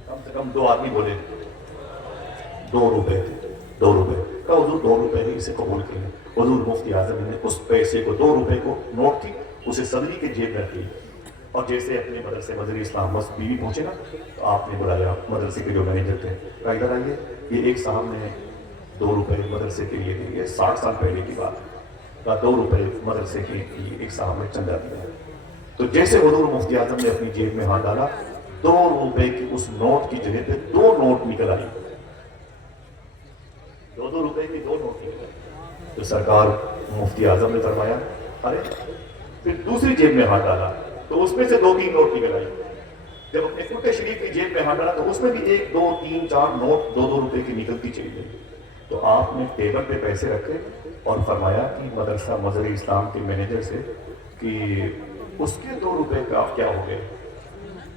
کم سے کم 2 آدمی بولے 2 روپے تھے، 2 روپے۔ کہا حضور 2 روپے نہیں، اسے قبول کر لیں۔ حضور مفتی اعظم نے اس پیسے کو 2 روپے کو نوٹ تھی اسے صدری کے جیب میں رکھ لیا، اور جیسے اپنے مدرسے مظہر اسلام مسجد بیوی پہنچے نا تو آپ نے بلایا مدرسے کے جو مینیجر تھے، کہا ادھر آئیے، یہ ایک صاحب نے 2 روپے مدرسے کے لیے دیے، 60 سال پہلے کی بات ہے، کہا 2 روپے مدرسے کے لیے ایک صاحب نے چندہ دیا۔ تو جیسے حضور مفتی اعظم نے اپنی جیب میں ہاتھ ڈالا، 2 روپے کی اس نوٹ کی جگہ پہ 2 نوٹ نکل آئی، 2 روپے کی 2 نوٹ نکل آئی۔ تو سرکار مفتی اعظم نے فرمایا ارے، پھر دوسری جیب میں ہاتھ ڈالا تو اس میں سے 2-3 نوٹ نکل آئی۔ جب اپنے کرتے شریف کی جیب میں ہاتھ ڈالا تو اس میں بھی 1 2 3 4 نوٹ 2 روپے کی نکلتی چلی گئی۔ تو آپ نے ٹیبل پہ پیسے رکھے اور فرمایا کہ مدرسہ مظہر اسلام کے مینیجر سے کہ اس کے 2 روپے کا کیا ہو گئے،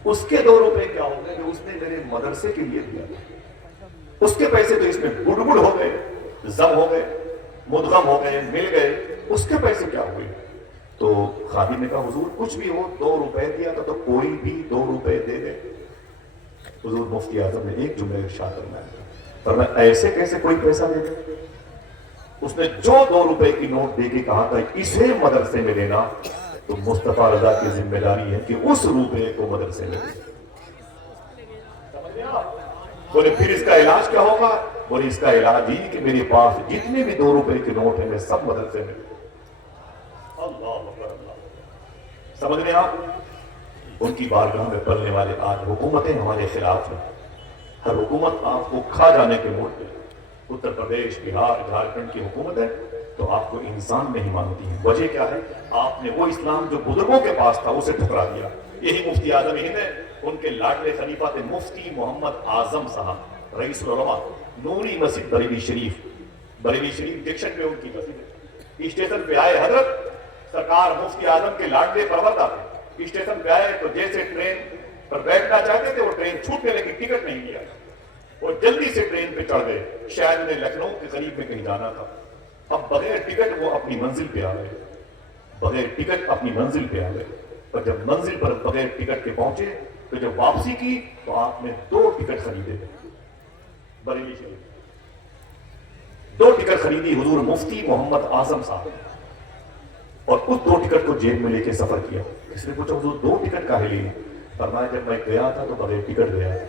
اس کے 2 روپے کیا ہو گئے جو اس نے میرے مدرسے کے لیے دیا، اس کے پیسے تو اس میں گڑ ہو گئے، زم ہو گئے، مدغم ہو گئے، مل گئے، اس کے پیسے کیا ہوئے؟ تو خادم نے کہا حضور کچھ بھی ہو، 2 روپے دیا تھا تو کوئی بھی 2 روپے دے دے۔ حضور مفتی اعظم نے ایک جملہ ارشاد فرمایا، فرمایا ایسے کیسے کوئی پیسہ دے دے؟ اس نے جو 2 روپے کی نوٹ دے کے کہا تھا اسے مدرسے میں لینا، تو مصطفیٰ رضا کی ذمہ داری ہے کہ اس روپے کو مدرسے میں دے۔ بولے پھر اس کا علاج کیا ہوگا؟ بولے اس کا علاج ہی کہ میرے پاس جتنے بھی 2 روپے کے نوٹ ہیں میں سب مدرسے میں دوں۔ اللہ اکبر اللہ، سمجھ رہے آپ؟ ان کی بارگاہ میں پلنے والے آج حکومتیں ہمارے خلاف ہیں، ہر حکومت آپ کو کھا جانے کے موڈ پہ، اتر پردیش، بہار، جھارکھنڈ کی حکومت ہے تو آپ کو انسان نہیں مانتی ہے۔ وجہ کیا ہے؟ آپ نے وہ اسلام جو بزرگوں کے پاس تھا اسے ٹھکرا دیا۔ یہی مفتی اعظم ہند ہے، ان کے لاڈلے خلیفہ تھے مفتی محمد اعظم صاحب، رئیس العلماء، نوری مسجد بریلی شریف، بریلی شریف جنکشن پہ ان کی مسجد ہے۔ اسٹیشن پہ آئے حضرت سرکار مفتی اعظم کے لاڈلے پروردہ تھے، اسٹیشن پہ آئے تو جیسے ٹرین پر بیٹھنا چاہتے تھے وہ ٹرین چھوٹنے لگی، ٹکٹ نہیں لیا، وہ جلدی سے ٹرین پہ چڑھ گئے، شاید انہیں لکھنؤ کے قریب میں کہیں جانا تھا۔ اب بغیر ٹکٹ وہ اپنی منزل پہ آ گئے، بغیر ٹکٹ اپنی منزل پہ آ گئے، اور جب منزل پر بغیر ٹکٹ کے پہنچے تو جب واپسی کی تو آپ نے 2 ٹکٹ خریدے، بریلی شریف 2 ٹکٹ خریدی حضور مفتی محمد اعظم صاحب، اور اس 2 ٹکٹ کو جیب میں لے کے سفر کیا۔ کس نے پوچھا حضور 2 ٹکٹ کاہے لیے؟ فرمایا جب میں گیا تھا تو بغیر ٹکٹ گیا تھا،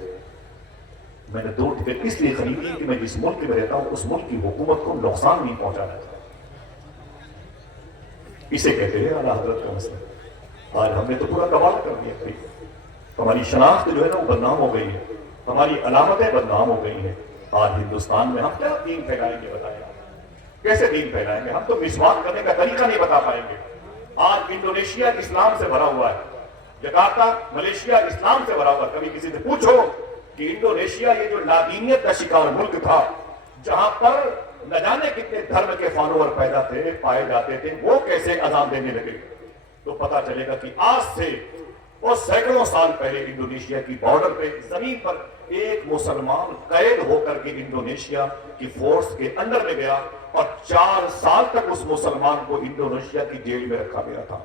میں نے 2 ٹکٹ اس لیے خریدی کہ میں جس ملک میں رہتا ہوں اس ملک کی حکومت کو نقصان نہیں پہنچانا چاہتا۔ اسے کہتے ہیں اعلیٰ حضرت کا مسئلہ۔ آج ہم نے تو پورا کمال کر دیا بھائی، ہماری شناخت جو ہے نا وہ بدنام ہو گئی ہے، ہماری علامتیں بدنام ہو گئی ہیں۔ آج ہندوستان میں ہم کیا دین پھیلائیں گے بتائیں؟ کیسے دین پھیلائیں گے؟ ہم تو مسواک کرنے کا طریقہ نہیں بتا پائیں گے۔ آج انڈونیشیا اسلام سے بھرا ہوا ہے، جکارتا ملیشیا اسلام سے بھرا ہوا ہے۔ کبھی کسی سے پوچھو کہ انڈونیشیا یہ جو لادینیت کا شکار ملک تھا، جہاں پر نہ جانے کتنے دھرم کے فالوور پیدا تھے، پائے جاتے تھے، وہ کیسے اذان دینے لگے، تو پتا چلے گا کہ آج سے اور سینکڑوں سال پہلے انڈونیشیا کی بارڈر پہ زمین پر ایک مسلمان قید ہو کر کے انڈونیشیا کی فورس کے اندر میں گیا اور 4 سال تک اس مسلمان کو انڈونیشیا کی جیل میں رکھا گیا تھا۔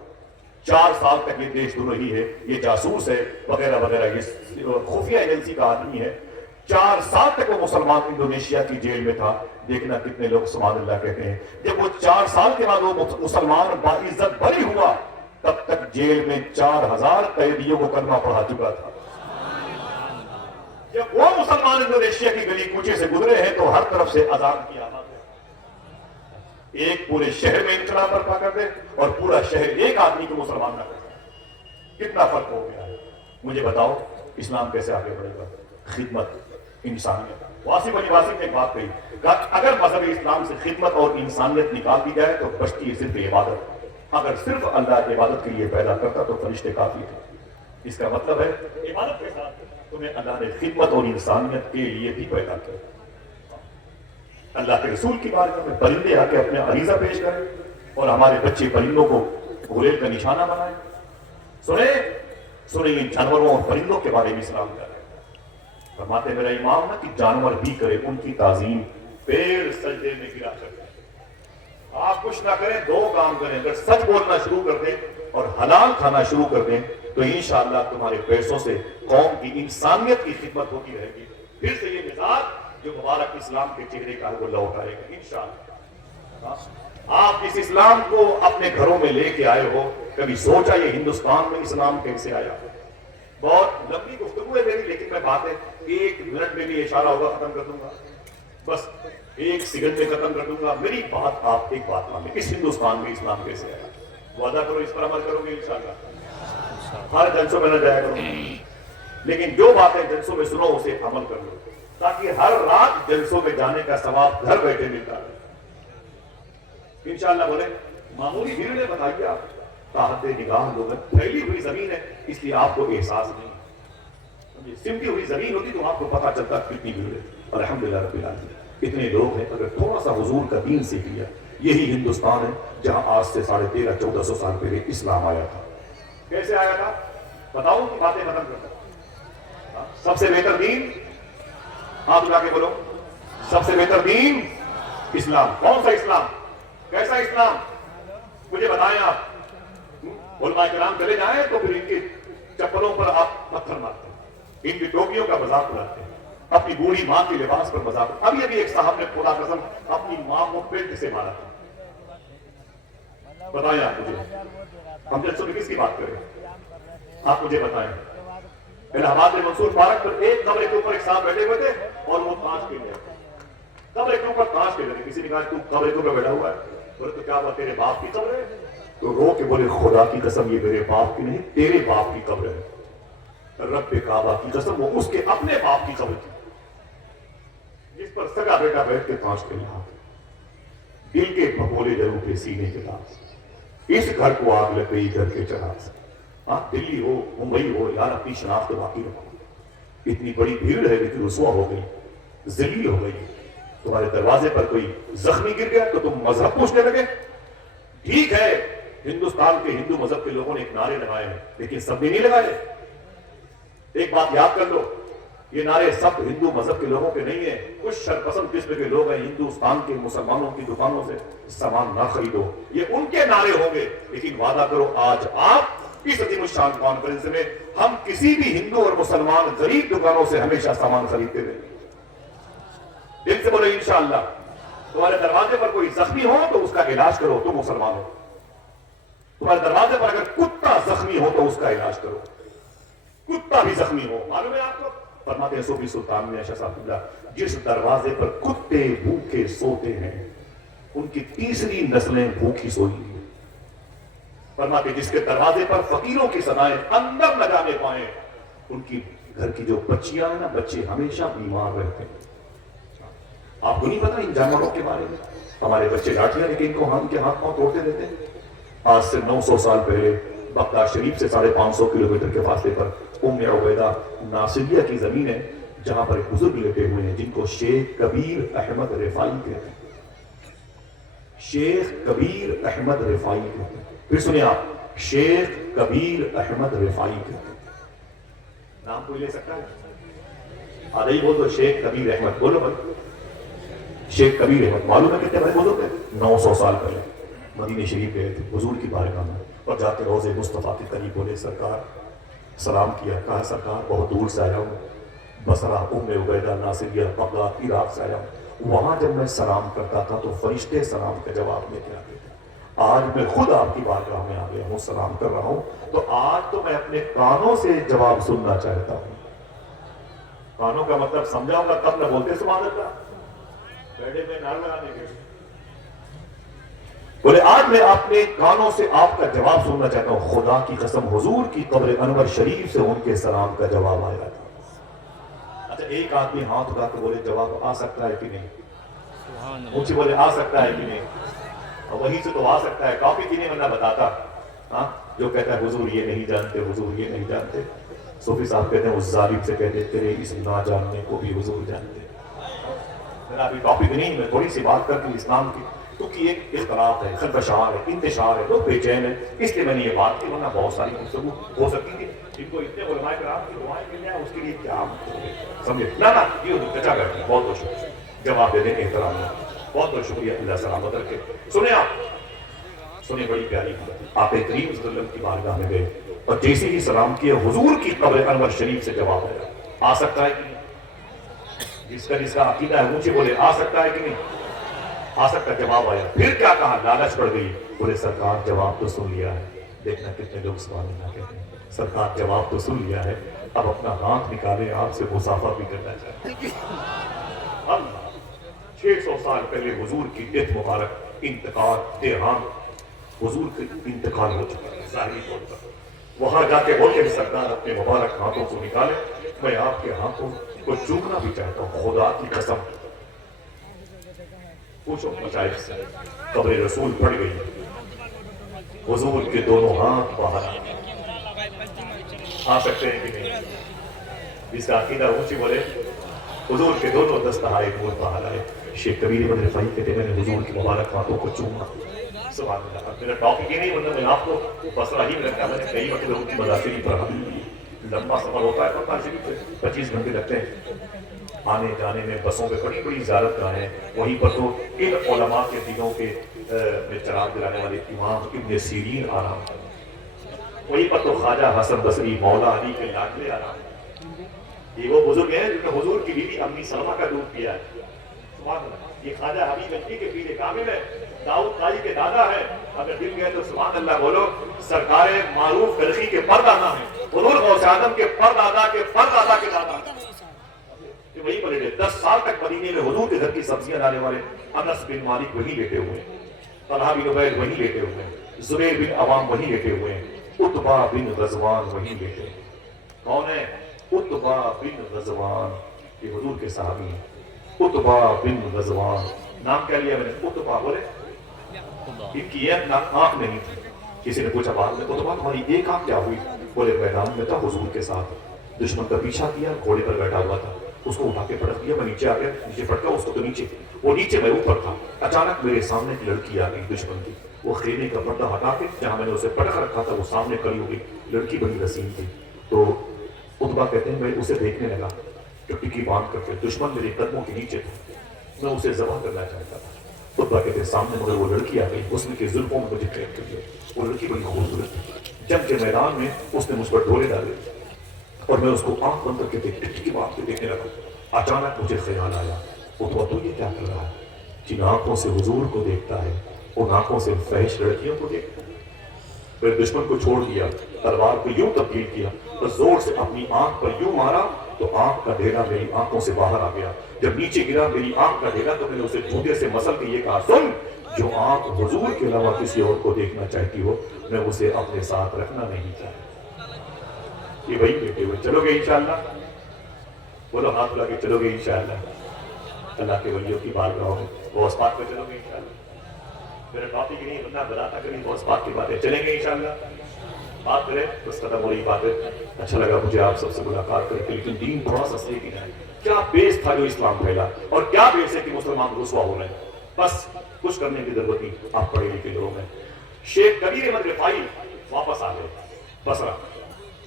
4 سال تک یہ دیش دروہی ہے، یہ جاسوس ہے وغیرہ وغیرہ، یہ خفیہ ایجنسی کا آدمی ہے۔ 4 سال تک وہ مسلمان انڈونیشیا کی جیل میں تھا۔ دیکھنا کتنے لوگ سبحان اللہ کہتے ہیں۔ جب وہ 4 سال کے بعد وہ مسلمان باعزت بری ہوا، تب تک جیل میں 4000 قیدیوں کو کلمہ پڑھا چکا تھا۔ جب وہ مسلمان انڈونیشیا کی گلی کوچے سے گزرے ہیں تو ہر طرف سے اذان کی آواز ہے۔ ایک پورے شہر میں انقلاب برپا کر دے اور پورا شہر ایک آدمی کو مسلمان نہ کر دے، کتنا فرق ہو گیا ہے؟ مجھے بتاؤ اسلام کیسے آگے بڑھے گا؟ خدمت، انسانیت۔ واصف علی واصف نے ایک بات کہی، کہا اگر مذہب اسلام سے خدمت اور انسانیت نکال دی جائے تو بچتی ہے صرف عبادت۔ اگر صرف اللہ عبادت کے لیے پیدا کرتا تو فرشتے کافی تھے۔ اس کا مطلب ہے عبادت کے ساتھ تمہیں اللہ نے خدمت اور انسانیت کے لیے بھی پیدا کیا۔ اللہ کے رسول کی بارگاہ میں پرندے آ کے اپنے عریضہ پیش کریں اور ہمارے بچے پرندوں کو گھوڑے کا نشانہ بنائیں۔ سنیں ان جانوروں اور پرندوں کے بارے میں اسلام کر رہے ہیں۔ فرماتے میرا امام نا کہ جانور بھی کرے ان کی تعظیم، پیڑ سجدے میں گرا کر۔ آپ کچھ نہ کریں، 2 کام کریں، اگر سچ بولنا شروع کر دیں اور حلال کھانا شروع کر دیں تو انشاءاللہ تمہارے پیسوں سے قوم کی انسانیت کی خدمت ہوتی رہے گی۔ پھر سے یہ مزاج جو مبارک اسلام کے چہرے کا ہے وہ لوٹ آئے گا انشاءاللہ۔ آپ اس اسلام کو اپنے گھروں میں لے کے آئے ہو، کبھی سوچا یہ ہندوستان میں اسلام کیسے آیا؟ بہت لمبی گفتگو ہے میری، لیکن میں باتیں 1 منٹ میں بھی اشارہ ہوگا ختم کر دوں گا، بس 1 سیکنڈ میں ختم کر دوں گا۔ میری بات آپ ایک بات مانیں، اس ہندوستان میں اسلام کیسے آیا؟ وعدہ کرو اس پر عمل کرو گے انشاءاللہ۔ ہر جلسوں میں نہ جایا کرو، لیکن جو باتیں جلسوں میں سنو اسے عمل کر لو، تاکہ ہر رات جلسوں میں جانے کا ثواب گھر بیٹھے ملتا ہے انشاءاللہ۔ بولے معمولی بھیڑ نے بتائیے آپ، تاحت نگاہ لوگ پھیلی ہوئی زمین ہے، اس لیے آپ کو احساس نہیں، سمٹی ہوئی زمین ہوتی تو آپ کو پتا چلتا کتنی بھیڑ ہے۔ الحمدللہ رب العالمین اتنے لوگ ہیں، اگر تھوڑا سا حضور کا دین سیکھ لیا۔ یہی ہندوستان ہے جہاں آج سے 1300-1400 سال پہلے اسلام آیا تھا۔ کیسے آیا تھا بتاؤ کہ باتیں ختم کرتا۔ سب سے بہتر دین، ہاتھ اٹھا کے بولو، سب سے بہتر دین اسلام۔ کون سا اسلام؟ کیسا اسلام؟ مجھے بتائیں آپ۔ علماء کرام چلے جائیں تو پھر ان کے چپلوں پر آپ پتھر مارتے ہیں، ان کی ٹوپیوں کا مذاق اڑاتے ہیں، اپنی بوڑھی ماں کے لباس پر مذاق۔ ابھی ایک صاحب نے خدا قسم اپنی ماں کو بیلٹ سے مارا تھا۔ بتائیں آپ مجھے، ہم جلسوں میں کس کی بات کریں؟ آپ مجھے بتائیں۔ الہ آباد میں منصور پارک پر ایک قبر کے اوپر ایک صاحب بیٹھے ہوئے تھے اور وہ تاش کھیل رہے تھے، قبر کے اوپر تاش کھیل رہے تھے۔ کسی نے کہا تو قبر کے اوپر بیٹھا ہوا ہے؟ بولے تو کیا ہوا، تیرے باپ کی قبر ہے؟ تو رو کے بولے خدا کی قسم یہ میرے باپ کی نہیں، تیرے باپ کی قبر ہے۔ رب کعبہ کی قسم وہ اس کے اپنے باپ کی قبر تھی، جس پر سگا بیٹا بیٹھ کے تاش کھیل رہا تھا۔ دل کے پھپولے جلوں کے سینے کے تاش، اس گھر کو آگ لگ گئی گھر کے چراغ سے۔ آپ دلی ہو ممبئی ہو یار، اپنی شناخت باقی رکھو۔ اتنی بڑی بھیڑ ہے لیکن رسوا ہو گئی، ذلیل ہو گئی۔ تمہارے دروازے پر کوئی زخمی گر گیا تو تم مذہب پوچھنے لگے۔ ٹھیک ہے، ہندوستان کے ہندو مذہب کے لوگوں نے ایک نعرے لگائے ہیں، لیکن سب نے نہیں لگائے۔ ایک بات یاد کر لو، یہ نعرے سب ہندو مذہب کے لوگوں کے نہیں ہیں۔ کچھ شرپسند قسم کے لوگ ہیں ہندوستان کے مسلمانوں کی دکانوں سے سامان نہ خریدو، یہ ان کے نعرے ہوں گے، لیکن وعدہ کرو آج آپ اس عظیم الشان کانفرنس میں ہم کسی بھی ہندو اور مسلمان غریب دکانوں سے ہمیشہ سامان خریدتے رہیں۔ دل سے بولو انشاءاللہ۔ تمہارے دروازے پر کوئی زخمی ہو تو اس کا علاج کرو، تم مسلمان ہو۔ تمہارے دروازے پر اگر کتا زخمی ہو تو اس کا علاج کرو، کتا بھی زخمی ہو، معلوم ہے آپ کو؟ فرماتے ہیں صوفی سلطان میں شاہ صاحب اللہ، جس دروازے پر کتے بھوکے سوتے ہیں ان کی تیسری نسلیں بھوکی سوئی ہیں۔ فرماتے جس کے دروازے پر فقیروں کی صدائیں اندر نہ جانے پائیں، ان کی گھر کی جو بچیاں ہیں نا، بچے ہمیشہ بیمار رہتے ہیں۔ آپ کو نہیں پتا ان جانوروں کے بارے میں؟ ہمارے بچے لاٹھیاں لے کے ان کو ہم کے ہاتھ پاؤں توڑتے رہتے ہیں۔ آج سے 900 سال پہلے بغداد شریف سے 550 کلومیٹر کے فاصلے پر ام عبیدہ ناصریہ کی زمین ہے، جہاں پر ایک بزرگ لیٹے ہوئے ہیں جن کو شیخ کبیر احمد رفاعی کہتے ہیں۔ شیخ کبیر احمد رفاعی کہتے ہیں۔ پھر سنیں آپ، شیخ کبیر احمد رفاعی کہتے ہیں۔ نام کوئی لے سکتا ہے؟ آدھا ہی بول دو، شیخ کبیر احمد، بولو بھائی۔ شیخ کبیر احمد معلوم ہے کتنے بڑے بزرگ ہیں؟ 900 سال پہلے مدینہ شریف گئے تھے حضور کی بارگاہ میں، اور جا کے روضے مصطفیٰ کے قریب بولے، سرکار سلام کیا، کہا سرکار بہت دور سے آیا ہوں، بصرہ، ام عبیدہ ناصریہ، بغداد، عراق سے آیا ہوں، وہاں جب میں سلام کرتا تھا تو فرشتے سلام کا جواب لے کے آتے تھے، آج میں خود آپ کی بارگاہ میں آ گیا ہوں، سلام کر رہا ہوں، تو آج تو میں اپنے کانوں سے جواب سننا چاہتا ہوں۔ کانوں کا مطلب سمجھاؤں گا تب نہ بولتے سبحان اللہ، بیٹھے میں نار لگانے کے بولے آج میں اپنے کانوں سے آپ کا جواب سننا چاہتا ہوں۔ خدا کی قسم حضور کی قبر انور شریف سے ان کے سلام کا جواب آیا تھا۔ اچھا ایک آدمی ہاتھ اٹھا کے بولے جواب آ سکتا ہے کہ نہیں؟ مجھے بولے آ سکتا ہے کہ نہیں؟ اور وہیں سے تو آ سکتا ہے، کافی کی نہیں ورنہ بتاتا۔ ہاں جو کہتا ہے حضور یہ نہیں جانتے، حضور یہ نہیں جانتے، صوفی صاحب کہتے ہیں اس ظالم سے کہتے تیرے اس نہ جاننے کو بھی حضور جانتے۔ میرا ابھی ٹاپک نہیں، میں تھوڑی سی بات کر کے اسلام کی، کیونکہ ایک اختلاف ہے، خلفشار ہے، انتشار ہے، لوگ بے چین ہیں، اس لیے میں نے یہ بات کی، ورنہ بہت ساری گفتگو ہو سکتی تھی۔ جن کو اتنے علماء کرام کی دعائیں مل جائیں اس کے لیے کیا سمجھے؟ نہ یہ چچا بیٹھے ہیں، بہت بہت شکریہ، جواب دے دیں احترام میں، بہت بہت شکریہ، اللہ سلامت رکھے۔ سنیں آپ، سنیں بڑی پیاری بات، آپ کریم صلی اللہ علیہ وسلم کی بارگاہ میں گئے اور جیسے ہی سلام کیا حضور کی قبر انور شریف سے جواب آیا، آ سکتا ہے کہ نہیں؟ جس کا عقیدہ ہے مجھے بولے آ سکتا ہے کہ نہیں؟ آ سکتا، جواب آیا۔ پھر کیا کہا؟ لالچ پڑ گئی، بولے سرکار جواب تو سن لیا ہے، دیکھنا کتنے لوگ سبحان اللہ کہتے ہیں، سرکار جواب تو سن لیا ہے، اب اپنا ہاتھ نکالے آپ سے مسافہ بھی کرنا چاہتے ہیں۔ اللہ 600 سال پہلے حضور کی ڈیتھ مبارک، انتقال، دیہانت، حضور کا انتقال ہو چکا ہے ظاہری طور پر، وہاں جا کے بولتے سرکار اپنے مبارک ہاتھوں کو نکالے، میں آپ کے ہاتھوں کو چومنا بھی چاہتا ہوں، خدا کی قسم۔ پوچھو مشائخ سے، قبر رسول پڑ گئی، حضور کے دونوں ہاتھ باہر آ سکتے ہیں کہ نہیں؟ جس کا عقیدہ اونچی بولے حضور کے دونوں دستہائے نور باہر آئے۔ شیخ کبیر احمد رفاعی کہتے ہیں میں نے حضور کے مبارک ہاتھوں کو چوما، سبحان اللہ۔ میرا ٹاپک یہ نہیں، ورنہ میں آپ کو بصرہ ہی میں رکھتا، میں نے کئی وقت لوگوں کی مدافعی پڑھا، لمبا سفر ہوتا ہے، 25 گھنٹے لگتے ہیں آنے جانے میں، بسوں پہ بڑی بڑی زیارت گاہیں ہیں، وہیں پر تو ان علماء کے دنوں کے میں چراغ دلانے والے امام ابن سیرین آرام، وہیں پر تو خواجہ حسن بصری مولا علی کے لاڈلے آرام۔ یہ وہ بزرگ ہیں جنہوں نے حضور کی بیوی امی سلمہ کا دودھ پیا ہے، سبحان اللہ۔ یہ خواجہ حبیب اجمی کے پیر کامل ہے، داؤد طائی کے دادا ہے، اگر دل گئے تو سبحان اللہ بولو۔ سرکار معروف کرخی کے پردادا ہیں، حضور غوث اعظم کے پردادا کے پردادا کے دادا ہیں، وہی پر لیٹے 10 سال تک مدینے میں حضور کے گھر کی سبزیاں لانے والے انس بن مالک وہی لیٹے ہوئے ہیں، طلحہ بن عبید وہی لیٹے ہوئے ہیں، زبیر بن عوام وہی لیٹے ہوئے ہیں، عتبہ بن غزوان وہی لیٹے ہیں۔ کون ہے؟ عتبہ بن غزوان، یہ حضور کے صحابی ہیں، عتبہ بن غزوان، نام کیا لیا میں نے؟ عتبہ، بولے ان کی ایک آنکھ نہیں تھی، کسی نے پوچھا بعد میں عتبہ تمہاری ایک آنکھ کیا ہوئی؟ بولے میدان میں تھا حضور کے ساتھ، دشمن کا پیچھا کیا، گھوڑے پر بیٹھا ہوا تھا، اس کو اٹھا کے پٹک دیا، میں نیچے آ گیا، نیچے پٹکا اس کو تو نیچے، وہ نیچے میں اوپر تھا، اچانک میرے سامنے ایک لڑکی آ گئی دشمن کی، وہ خیمے کا پردہ ہٹا کے جہاں میں نے اسے پٹک رکھا تھا وہ سامنے کھڑی ہو گئی، لڑکی بڑی حسین تھی، تو عتبہ کہتے ہیں میں اسے دیکھنے لگا، ٹکٹکی باندھ کر کے، دشمن میرے قدموں کے نیچے تھا، میں اسے ذبح کرنا چاہتا تھا، عتبہ کہتے ہیں سامنے مگر وہ لڑکی آ گئی، اس نے کے زلفوں میں مجھے قید کر دیا، وہ لڑکی بڑی خوبصورت تھی، جنگ کے میدان میں اس نے مجھ پر ڈورے ڈالے اور میں اس کو آنکھ بند کر کے ٹکٹکی باندھ کے دیکھنے لگا، اچانک مجھے خیال آیا عتبہ تو یہ کیا کر رہا ہے؟ جن آنکھوں سے حضور کو دیکھتا ہے ان آنکھوں سے فحش لڑکیوں کو دیکھتا ہے۔ پھر دشمن کو چھوڑ دیا، تلوار کو یوں تبدیل کیا اور زور سے اپنی آنکھ پر یوں مارا تو آنکھ کا ڈھیلا میری آنکھوں سے باہر آ گیا، جب نیچے گرا میری آنکھ کا ڈھیلا تو میں نے اسے جوتے سے مسل کے یہ کہا سن جو آنکھ حضور کے علاوہ کسی اور کو دیکھنا چاہتی ہو میں اسے اپنے ساتھ رکھنا نہیں چاہتا۔ یہ وہی بیٹے ہوئے چلو گے انشاءاللہ؟ بولو ہاتھ لگا کے چلو گے انشاءاللہ؟ اللہ کے ولیوں کی بارگاہوں میں غوث پاک پہ چلو گے انشاءاللہ؟ میرے باپی کی نہیں بننا بلاتا کری غوث پاک کی باتیں چلیں گے انشاءاللہ؟ بات کریں بس ختم ہو رہی باتیں۔ اچھا لگا مجھے آپ سب سے ملاقات کر کے، لیکن دین تھوڑا سا صحیح نہیں ہے۔ کیا بیس تھا جو اسلام پھیلا اور کیا بیس ہے کہ مسلمان رسوا ہو رہے ہیں؟ بس کچھ کرنے کی ضرورت نہیں، آپ پڑھے لکھے لوگ ہیں۔ شیخ کبیر احمد رفاعی واپس آ گئے بصرہ۔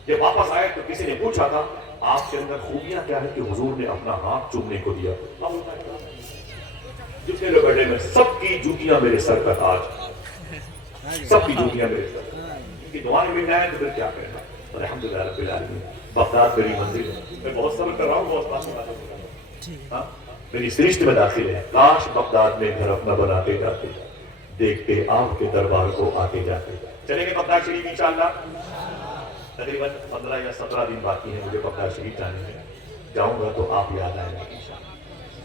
جب واپس آئے تو کسی نے پوچھا تھا آپ کے اندر خوبیاں کیا ہے کہ حضور نے اپنا ہاتھ چومنے کو دیا؟ جتنے لوگ بیٹھے میں سب کی جوتیاں میرے سر کا تاج، سب کی جوتیاں میرے سر ان کی دعائیں مل جائیں تو پھر کیا کہنا۔ الحمدللہ رب العالمین، بغداد میری منزل ہے، میں بہت صبر کر رہا ہوں، بہت بات کر رہا ہوں، میری سرشت میں داخل ہے۔ کاش بغداد میں گھر اپنا بناتے جاتے، دیکھتے آپ کے دربار کو آتے جاتے۔ چلیں گے بغداد شریف انشاءاللہ؟ تقریباً 15 یا 17 دن باقی ہیں مجھے بغداد شریف جانے میں، جاؤں گا تو آپ یاد آئیں گے انشاءاللہ۔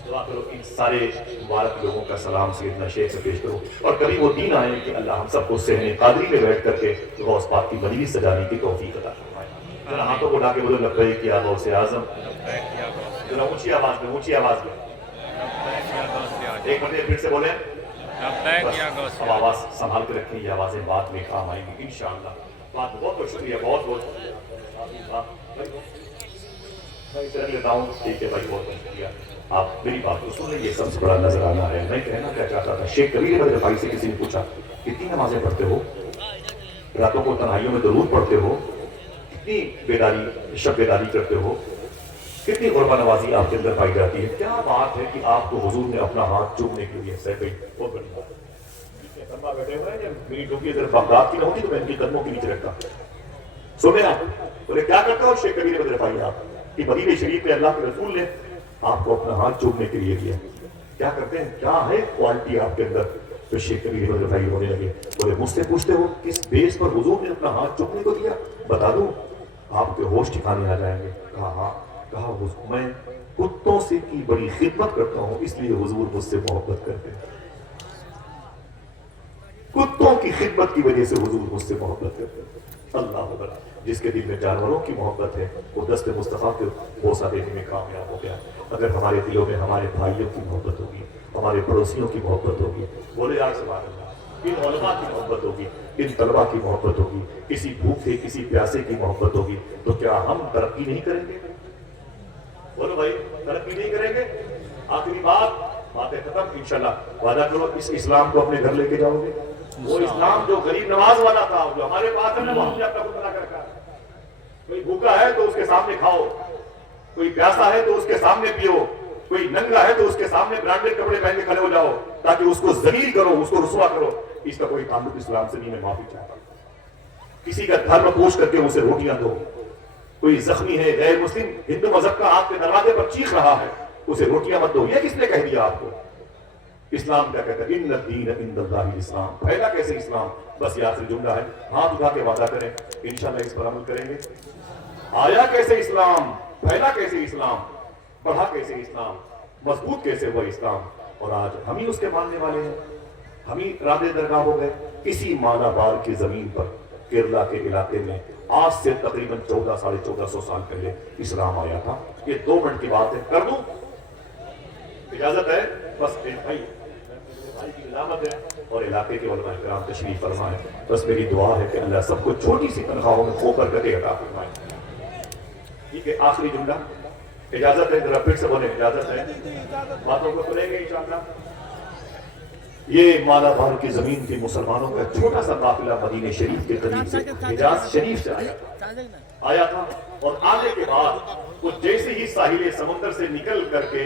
دعا کرو ان سارے مبارک لوگوں کا سلام سیدنا شیخ سے پیش کرو، اور کبھی وہ دن آئے کہ اللہ ہم سب کو صحن قادری میں بیٹھ کر کے غوث پاک کی مجلس سجانے کی توفیق عطا فرمائے۔ ذرا ہاتھوں کو اٹھا کے بولو لبیک یا غوث اعظم، ذرا اونچی آواز میں، اونچی آواز میں ایک مرتبہ پھر سے بولیں۔ اب آواز سنبھال کے رکھیں، یہ آوازیں بعد میں کام آئیں گی انشاءاللہ۔ بہت بہت شکریہ، بہت بہت میں لیتا ہوں، ٹھیک ہے بھائی، بہت بہت شکریہ۔ آپ میری بات کو سن لیں، یہ سب سے بڑا نظرانہ ہے۔ میں کہنا کیا چاہتا تھا، شیخ کبیر احمد رفاعی سے کسی نے پوچھا کتنی نمازیں پڑھتے ہو، راتوں کو تنہائیوں میں درود پڑھتے ہو، کتنی بیداری شب بیداری کرتے ہو، کتنی غربہ نوازی آپ کے اندر پائی جاتی ہے؟ کیا بات ہے کہ آپ کو حضور نے اپنا ہاتھ چومنے کے لیے سہ پہ بہت بڑی بات ہے۔ بیٹھے ہوئے ہیں، میری ٹوپی اگر بغداد کی نہ ہوتی تو میں ان کے قدموں کے نیچے رکھتا۔ سنیں آپ بولے کیا کرتا ہو شیخ کبیر احمد رفاعی، آپ کہ مدینہ شریف میں اللہ کے رسول نے آپ کو اپنا ہاتھ چومنے کے لیے دیا، کیا کرتے ہیں، کیا ہے کوالٹی آپ کے اندر؟ تو شیخ کبیر احمد رفاعی ہونے لگے، بولے مجھ سے پوچھتے ہو کس بیس پر حضور نے اپنا ہاتھ چومنے کو دیا، بتا دوں آپ کے ہوش ٹھکانے آ جائیں گے۔ کہا ہاں، کہا میں کتوں سے کی بڑی خدمت کرتا ہوں اس لیے حضور مجھ سے محبت کرتے ہیں، کتوں کی خدمت کی وجہ سے حضور مجھ سے محبت کرتے ہیں۔ اللہ اکبر، جس کے دل میں جانوروں کی محبت ہے وہ دست مصطفیٰ کے بوسہ دینے میں کامیاب ہو گیا۔ اگر ہمارے دلوں میں ہمارے بھائیوں کی محبت ہوگی، ہمارے پڑوسیوں کی محبت ہوگی، بولے یار سبحان اللہ، ان علماء کی محبت ہوگی، ان طلباء کی محبت ہوگی، کسی بھوکے کسی پیاسے کی محبت ہوگی، تو کیا ہم ترقی نہیں کریں گے؟ بولو بھائی، ترقی نہیں کریں گے؟ آخری باتیں ختم انشاءاللہ۔ وعدہ کرو اس اسلام کو اپنے گھر لے کے جاؤ گے، وہ اسلام جو غریب نواز والا تھا، جو ہمارے پاس ہے نا، وہ ہم نے اپنا بنا کر رکھا ہے۔ کوئی بھوکا ہے تو اس کے سامنے کھاؤ، کوئی پیاسا ہے تو اس کے سامنے پیو، کوئی ننگا ہے تو اس کے سامنے برانڈیڈ کپڑے پہن کے کھڑے ہو جاؤ تاکہ اس کو ذلیل کرو، اس کو رسوا کرو۔ اس کا کوئی تعلق اسلام سے نہیں، میں معافی چاہتا ہوں۔ کسی کا دھرم پوچھ کر کے اسے روٹیاں دو، کوئی زخمی ہے غیر مسلم ہندو مذہب کا آپ کے دروازے پر چیخ رہا ہے، اسے روٹیاں مت دو۔ یہ کس نے کہہ دیا آپ کو؟ اسلام کیا کہتا ہے؟ ان الدین عند اللہ الاسلام۔ پھیلا کیسے اسلام؟ بس یہ آخری جملہ ہے، ہاتھ اٹھا کے وعدہ کریں انشاءاللہ اس پر عمل کریں گے۔ آیا کیسے اسلام، پھیلا کیسے اسلام، بڑھا کیسے اسلام، مضبوط کیسے ہوا اسلام، اور آج ہم ہی اس کے ماننے والے ہیں، ہم ہی رادے درگاہ ہو گئے۔ اسی مالابار کی زمین پر کیرلا کے علاقے میں آج سے تقریباً 1400 سال پہلے اسلام آیا تھا۔ یہ 2 منٹ کی بات ہے، کر دوں؟ اجازت ہے؟ بس بھائی کی علامت ہے اور علاقے کے علماء کرام تشریف فرمائیں۔ بس میری دعا ہے کہ اللہ سب کو چھوٹی سی تنخواہوں میں خوب برکتیں عطا فرمائے۔ ٹھیک ہے، آخری جملہ، اجازت ہے؟ ذرا پھر سے بولیں، اجازت ہے؟ باتوں کو سنیں گے انشاءاللہ۔ یہ مالابار کی زمین کے مسلمانوں کا چھوٹا سا قافلہ مدینہ شریف کے قریب سے حجاز شریف سے آیا تھا، اور آنے کے بعد وہ جیسے ہی ساحل سمندر سے نکل کر کے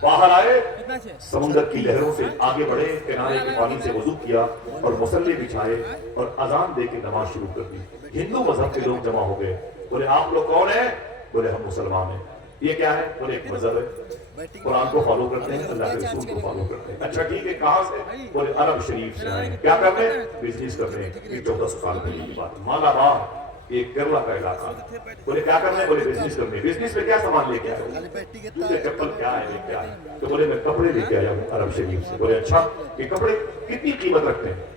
باہر آئے، سمندر کی لہروں سے آگے بڑھے، کنارے کے پانی سے وضو کیا اور مصلے بچھائے اور اذان دے کے نماز شروع کر دی۔ ہندو مذہب کے لوگ جمع ہو گئے، بولے آپ لوگ کون ہیں؟ بولے ہم مسلمان ہیں۔ یہ کیا ہے؟ بولے ایک مذہب ہے، قرآن کو فالو کرتے ہیں، اللہ کے رسول کو فالو کرتے ہیں۔ اچھا ٹھیک ہے، کہاں سے؟ بولے عرب شریف سے آئے ہیں۔ کیا کر رہے ہیں؟ بزنس کر رہے ہیں۔ یہ 1400 سال پہلے کی بات، مالابار ایک کیرلا کا علاقہ. بولے کیا کرنا ہے؟ بولے بزنس کرنے. بزنس میں کیا سامان لے کے آئے ہو؟ جوتے چپل کیا ہے لے کے آئے؟ تو بولے میں کپڑے لے کے آیا ہوں عرب شریف سے. بولے اچھا یہ کپڑے کتنی قیمت رکھتے ہیں؟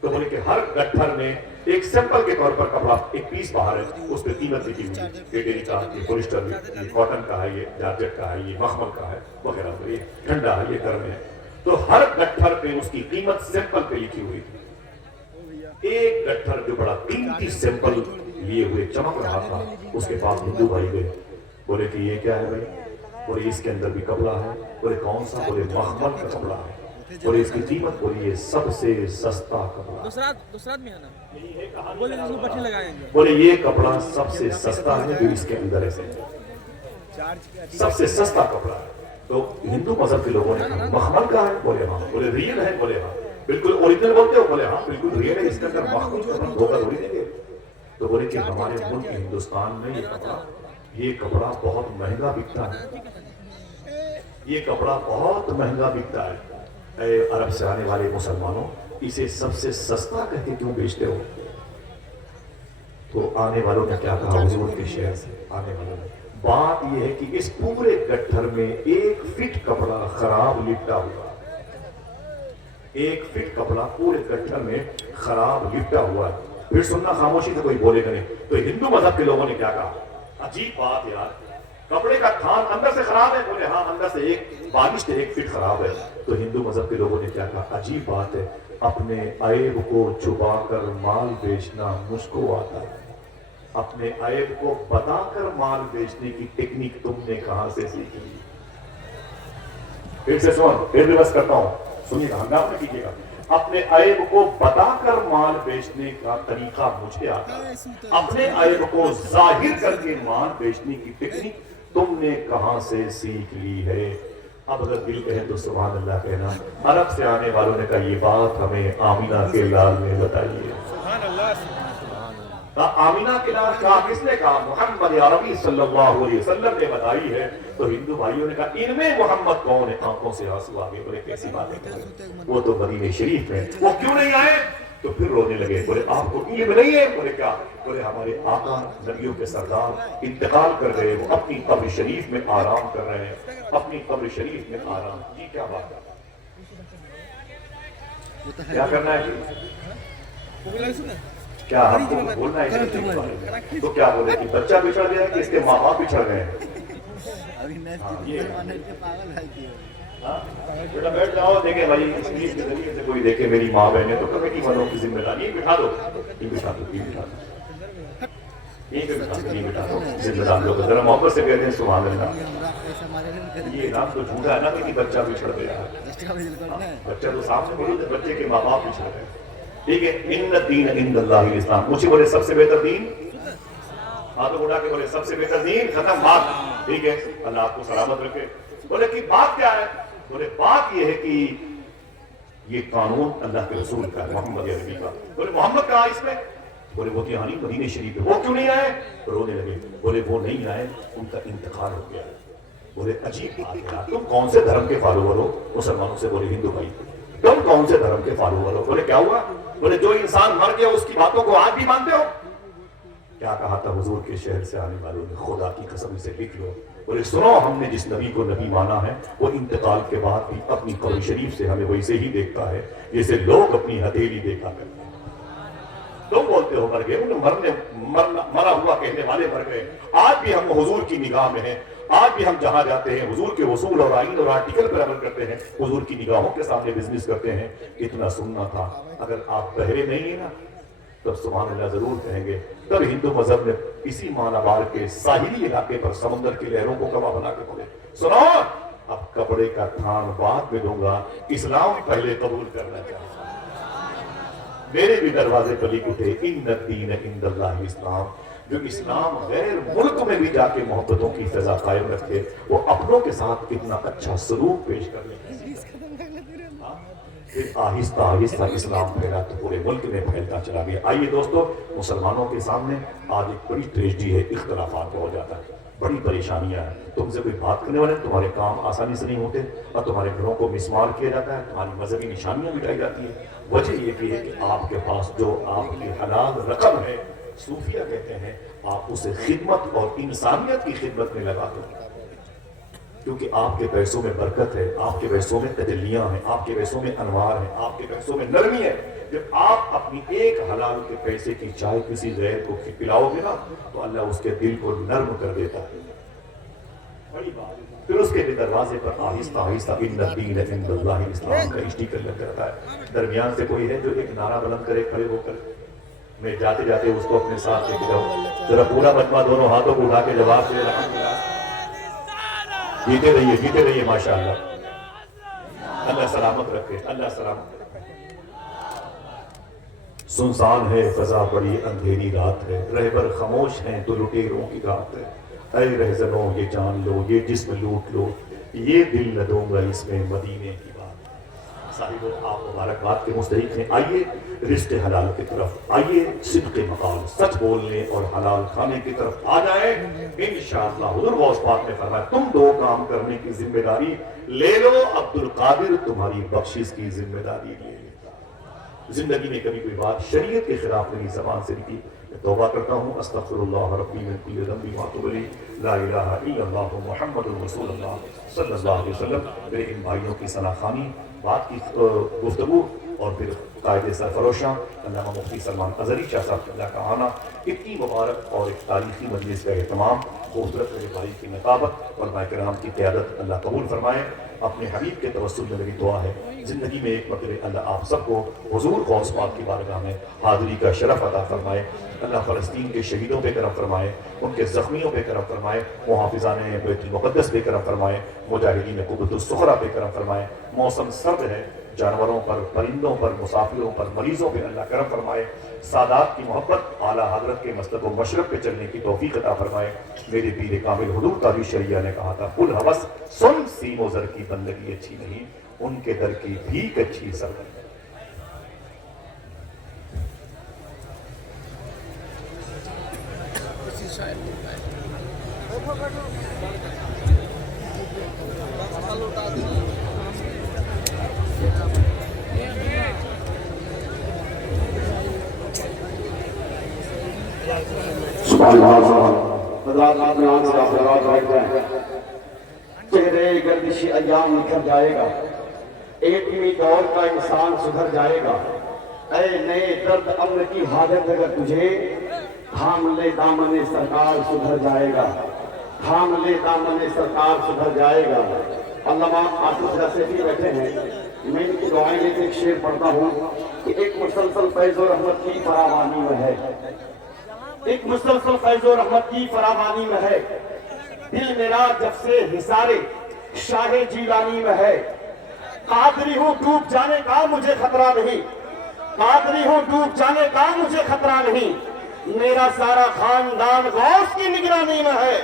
تو بولے کہ ہر گٹھر میں ایک سیمپل کے طور پر کپڑا ایک پیس باہر ہے، اس پہ قیمت لکھی ہوئی ہے، یہ ڈیری کا، یہ پولیسٹر، یہ کاٹن کا ہے، یہ جارجٹ کا ہے، یہ مخمل کا ہے وغیرہ، یہ ٹھنڈا ہے، یہ گرم ہے. تو ہر گٹھر پہ اس کی قیمت سیمپل پہ لکھی ہوئی تھی. ایک گٹھر جو بڑا قیمتی سیمپل لیے ہوئے چمک رہا تھا، اس کے پاس ہندو بھائی گئے. بولے کہ یہ کیا ہے بھائی؟ بولے اس کے اندر بھی کپڑا ہے. بولے کون سا؟ بولے مخمل کا کپڑا ہے. بولے اس کی قیمت؟ بولے یہ سب سے سستا کپڑا. بولے یہ کپڑا سب سے سستا ہے جو اس کے اندر ہے، سب سے سستا کپڑا ہے. تو ہندو مذہب کے لوگوں نے کہا مخمل کا ہے؟ بولے ہاں. بولے ریئل ہے؟ بولے ہاں. بالکل اوریجنل بولتے ہو؟ بولے ہاں بالکل ریئل ہے. اس کے اندر مخمل کا ہم دھوکہ تھوڑی دیں گے. تو بولے کہ ہمارے ملک ہندوستان میں یہ کپڑا بہت مہنگا بکتا ہے، یہ کپڑا بہت مہنگا بکتا ہے. اے عرب سے آنے والے مسلمانوں، اسے سب سے سستا کہہ کے کیوں بیچتے ہو؟ تو آنے والوں نے کیا کہا؟ حضور کے شہر سے آنے والوں نے بات یہ ہے کہ اس پورے گٹھر میں ایک فٹ کپڑا خراب لپٹا ہوا، ایک فٹ کپڑا پورے گٹھر میں خراب لپٹا ہوا ہے. پھر سننا خاموشی سے، کوئی بولے گا نہیں. تو ہندو مذہب کے لوگوں نے کیا کہا؟ عجیب بات یار، کپڑے کا تھان اندر سے خراب ہے؟ بولے ہاں اندر سے ایک بالش سے ایک فٹ خراب ہے. تو ہندو مذہب کے لوگوں نے کیا کہا؟ عجیب بات ہے، اپنے عیب کو چھپا کر مال بیچنا مجھ کو آتا ہے. اپنے عیب کو بتا کر مال بیچنے کی ٹیکنیک تم نے کہاں سے سیکھی؟ پھر سے سن، پھر ریورس کرتا ہوں، سنیے گا، ہنگامہ میں کیجیے گا. اپنے عیب کو بتا کر مال بیچنے کا طریقہ مجھے آتا ہے، اپنے عیب کو ظاہر کر کے مال بیچنے کی ٹیکنیک تم نے کہاں سے سیکھ لی ہے؟ اب اگر دل کہے تو سبحان اللہ کہنا. عرب سے آنے والوں نے کہا یہ بات ہمیں آمینہ کے لال نے بتائی ہے. آمینہ کے لال کہا کس نے کہا؟ محمد عربی صلی اللہ علیہ وسلم نے بتائی ہے. تو ہندو بھائیوں نے کہا ان میں محمد کون ہے؟ آنکھوں سے آنسو آگے. بولے کیسی باتیں کر رہے ہیں، وہ تو مدینہ شریف میں، وہ کیوں نہیں آئے؟ تو پھر رونے لگے. بولے آپ کو علم نہیں ہے؟ بولے کیا؟ بولے ہمارے آقا نبیوں کے سردار انتقال کر گئے، وہ اپنی قبر شریف میں آرام کر رہے ہیں، اپنی قبر شریف میں آرام. جی کیا بات ہے، کیا کرنا ہے جی؟ کیا ہم کو بولنا ہے؟ تو کیا بولے کہ بچہ بچھڑ گیا کہ اس کے ماں باپ بچھڑ گئے؟ بیٹا بیٹھ جاؤ. دیکھیں بھائی اسکرین کے ذریعے سے کوئی دیکھے میری ماں بہن ہے تو کمیٹی والوں کی ذمہ داری. یہ بٹھا دو، یہ بٹھا دو، یہ بٹھا دو، یہ بٹھا دو، یہ بٹھا دو. ذمہ دار لوگ ذرا محبت سے کہتے ہیں سبحان اللہ. یہ نام تو جھوٹا ہے نا کہ بچہ بچھڑ گیا. بچہ تو سامنے موجود ہے، بچے کے ماں باپ بچھڑ گئے. ٹھیک ہے. ان الدین عند اللہ الاسلام. مجھے بولے سب سے بہتر دین، ہاتھوں اٹھا کے بولے سب سے بہتر دین، ختم بات. ٹھیک ہے، اللہ آپ کو سلامت رکھے. بولے کہ بات کیا ہے؟ بولے بات یہ ہے کہ یہ قانون اللہ کے رسول کا ہے، محمد عربی کا. بولے محمد کہا اس میں؟ بولے وہ کہانی مدینہ شریف ہے. وہ کیوں نہیں آئے؟ رونے لگے. بولے وہ نہیں آئے، ان کا انتقال ہو گیا. بولے عجیب بات ہے، تم کون سے دھرم کے فالوور ہو؟ مسلمانوں سے بولے ہندو بھائی تم کون سے دھرم کے فالوور ہو؟ بولے کیا ہوا؟ بولے جو انسان مر گیا اس کی باتوں کو آج بھی مانتے ہو؟ کیا کہا تھا حضور کے شہر سے آنے والوں نے؟ خدا کی قسم سے لکھ لو. بولے سنو، ہم نے جس نبی کو نبی مانا ہے وہ انتقال کے بعد بھی اپنی قبر شریف سے ہمیں ویسے ہی دیکھتا ہے جیسے لوگ اپنی ہتھیلی دیکھا کرتے ہیں. تم بولتے ہو مر گئے، مرا ہوا کہنے والے مر گئے. آج بھی ہم حضور کی نگاہ میں ہیں. آج بھی ہم جہاں جاتے ہیں حضور کے اصول اور آئین اور آرٹیکل پر عمل کرتے ہیں، حضور کی نگاہوں کے سامنے بزنس کرتے ہیں. اتنا سننا تھا. اگر آپ بہرے نہیں ہیں نا تب سبحان اللہ ضرور کہیں گے. تب ہندو مذہب نے اسی مالابار کے ساحلی علاقے پر سمندر کی لہروں کو کما بنا کے بولے سنو اب کپڑے کا تھان بعد میں دوں گا، اسلام پہلے قبول کرنا چاہتا ہوں. میرے بھی دروازے پر لکھ اٹھے ان الدین عند اللہ الاسلام. جو اسلام غیر ملک میں بھی جا کے محبتوں کی فضا قائم رکھے، وہ اپنوں کے ساتھ کتنا اچھا سلوک پیش کر لیں. پھر آہستہ آہستہ اسلام پھیلا تو پورے ملک میں پھیلتا چلا گیا. آئیے دوستو، مسلمانوں کے سامنے آج ایک بڑی ٹریجڈی ہے، اختلافات ہو جاتا ہے، بڑی پریشانیاں ہیں. تم سے کوئی بات کرنے والے تمہارے کام آسانی سے نہیں ہوتے اور تمہارے گھروں کو مسمار کیا جاتا ہے، تمہاری مذہبی نشانیاں مٹائی جاتی ہیں. وجہ یہ بھی ہے کہ آپ کے پاس جو آپ کی حلال رقم ہے صوفیہ کہتے ہیں آپ اسے خدمت اور انسانیت کی خدمت میں لگا دو، کیونکہ آپ کے پیسوں میں برکت ہے، آپ کے پیسوں میں تجلیاں ہیں، آپ کے پیسوں میں انوار ہیں، آپ کے پیسوں میں نرمی ہے۔ جب آپ اپنی ایک حلال کے پیسے کی چائے کسی غیر کو پلاؤ گے نا تو اللہ اس کے دل کو نرم کر دیتا ہے۔ بڑی بات۔ پھر اس کے دروازے پر آہستہ آہستہ ان الدین عند اللہ اسلام کا اسٹیکر لگ جاتا ہے۔ درمیان سے کوئی ہے جو ایک نعرہ بلند کرے کھڑے ہو کر؟ میں جاتے جاتے اس کو اپنے ساتھ لے کے جاؤں، ذرا پورا مجمع دونوں ہاتھوں کو اٹھا کے جواب دے الحمدللہ۔ جیتے رہیے ماشاءاللہ، اللہ سلامت رکھے، اللہ سلامت رکھے۔ سنسان ہے فضا بڑی اندھیری رات ہے، رہبر خاموش ہیں تو لٹیروں کی رات ہے۔ اے رہزنوں یہ جان لو، یہ جسم لوٹ لو، یہ دل نہ دوں گا اس میں مدینے کی بات۔ صاحب آپ مبارکباد کے مستحق ہیں، آئیے رزق حلال کی طرف، آئیے صدق مقال سچ بولنے اور حلال کھانے کی طرف آ جائیں انشاءاللہ۔ حضور غوث پاک نے فرمایا تم دو کام کرنے کی ذمہ داری لے لو، عبد القادر تمہاری بخشش کی ذمہ داری لے لیتا۔ زندگی میں کبھی کوئی بات شریعت کے خلاف میری زبان سے نکلی، میں توبہ کرتا ہوں، استغفر اللہ ربی من کل ذنب واتوب الیہ، لا الہ الا اللہ محمد رسول اللہ صلی اللہ علیہ وسلم۔ میرے ان بھائیوں کی ثناخوانی، بات کی گفتگو اور پھر قائد سرفروشاں علامہ مفتی سلمان اظہری شاہ صاحب اللہ کا آنا، اتنی مبارک اور ایک تاریخی مجلس کا اہتمام، خوبصورت میرے بھائی کی نقابت اور مائک کرام کی قیادت اللہ قبول فرمائے۔ اپنے حبیب کے توسل میں میری دعا ہے زندگی میں ایک مرتبہ اللہ آپ سب کو حضور غوث پاک کی بارگاہ میں حاضری کا شرف عطا فرمائے۔ اللہ فلسطین کے شہیدوں پہ کرم فرمائے، ان کے زخمیوں پہ کرم فرمائے، محافظان بیت المقدس پہ کرم فرمائے، مجاہدین قبۃ الصغریٰ پہ کرم فرمائے۔ موسم سرد ہے، جانوروں پر، پرندوں پر، مسافروں پر، مریضوں پہ اللہ کرم فرمائے۔ سادات کی محبت، اعلیٰ حضرت کے مسلک و مشرب پہ چلنے کی توفیق عطا فرمائے۔ میرے پیر کامل حضور تاریخ شریعہ نے کہا تھا کل ہوس سن سیم و زر کی بندگی اچھی نہیں، ان کے در کی بھیک اچھی سر۔ چہرے گردشی ایام نکھر جائے گا، ایکویں دور کا انسان سدھر جائے گا۔ اے نئے درد امن کی حاجت اگر تجھے، تھام لے دامن سرکار سدھر جائے گا، تھام لے دامن سرکار سدھر جائے گا۔ علامہ آصف رسیفی بیٹھے ہیں، میں ان کی دعائیں لے کے ایک شعر پڑھتا ہوں کہ ایک مسلسل فیض و رحمت کی فراوانی میں ہے، ایک مسلسل فیض و رحمت کی فراوانی میں ہے، دل میرا جب سے حصار شاہ جیلانی میں ہے۔ قادری ہوں ڈوب جانے کا مجھے خطرہ نہیں، قادری ہوں ڈوب جانے کا مجھے خطرہ نہیں، میرا سارا خاندان غوث کی نگرانی میں ہے۔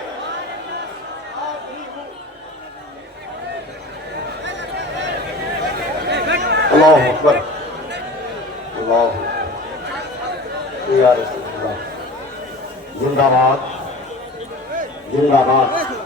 اللہ اکبر، اللہ یا رسول اللہ، زندہ باد، زندہ باد۔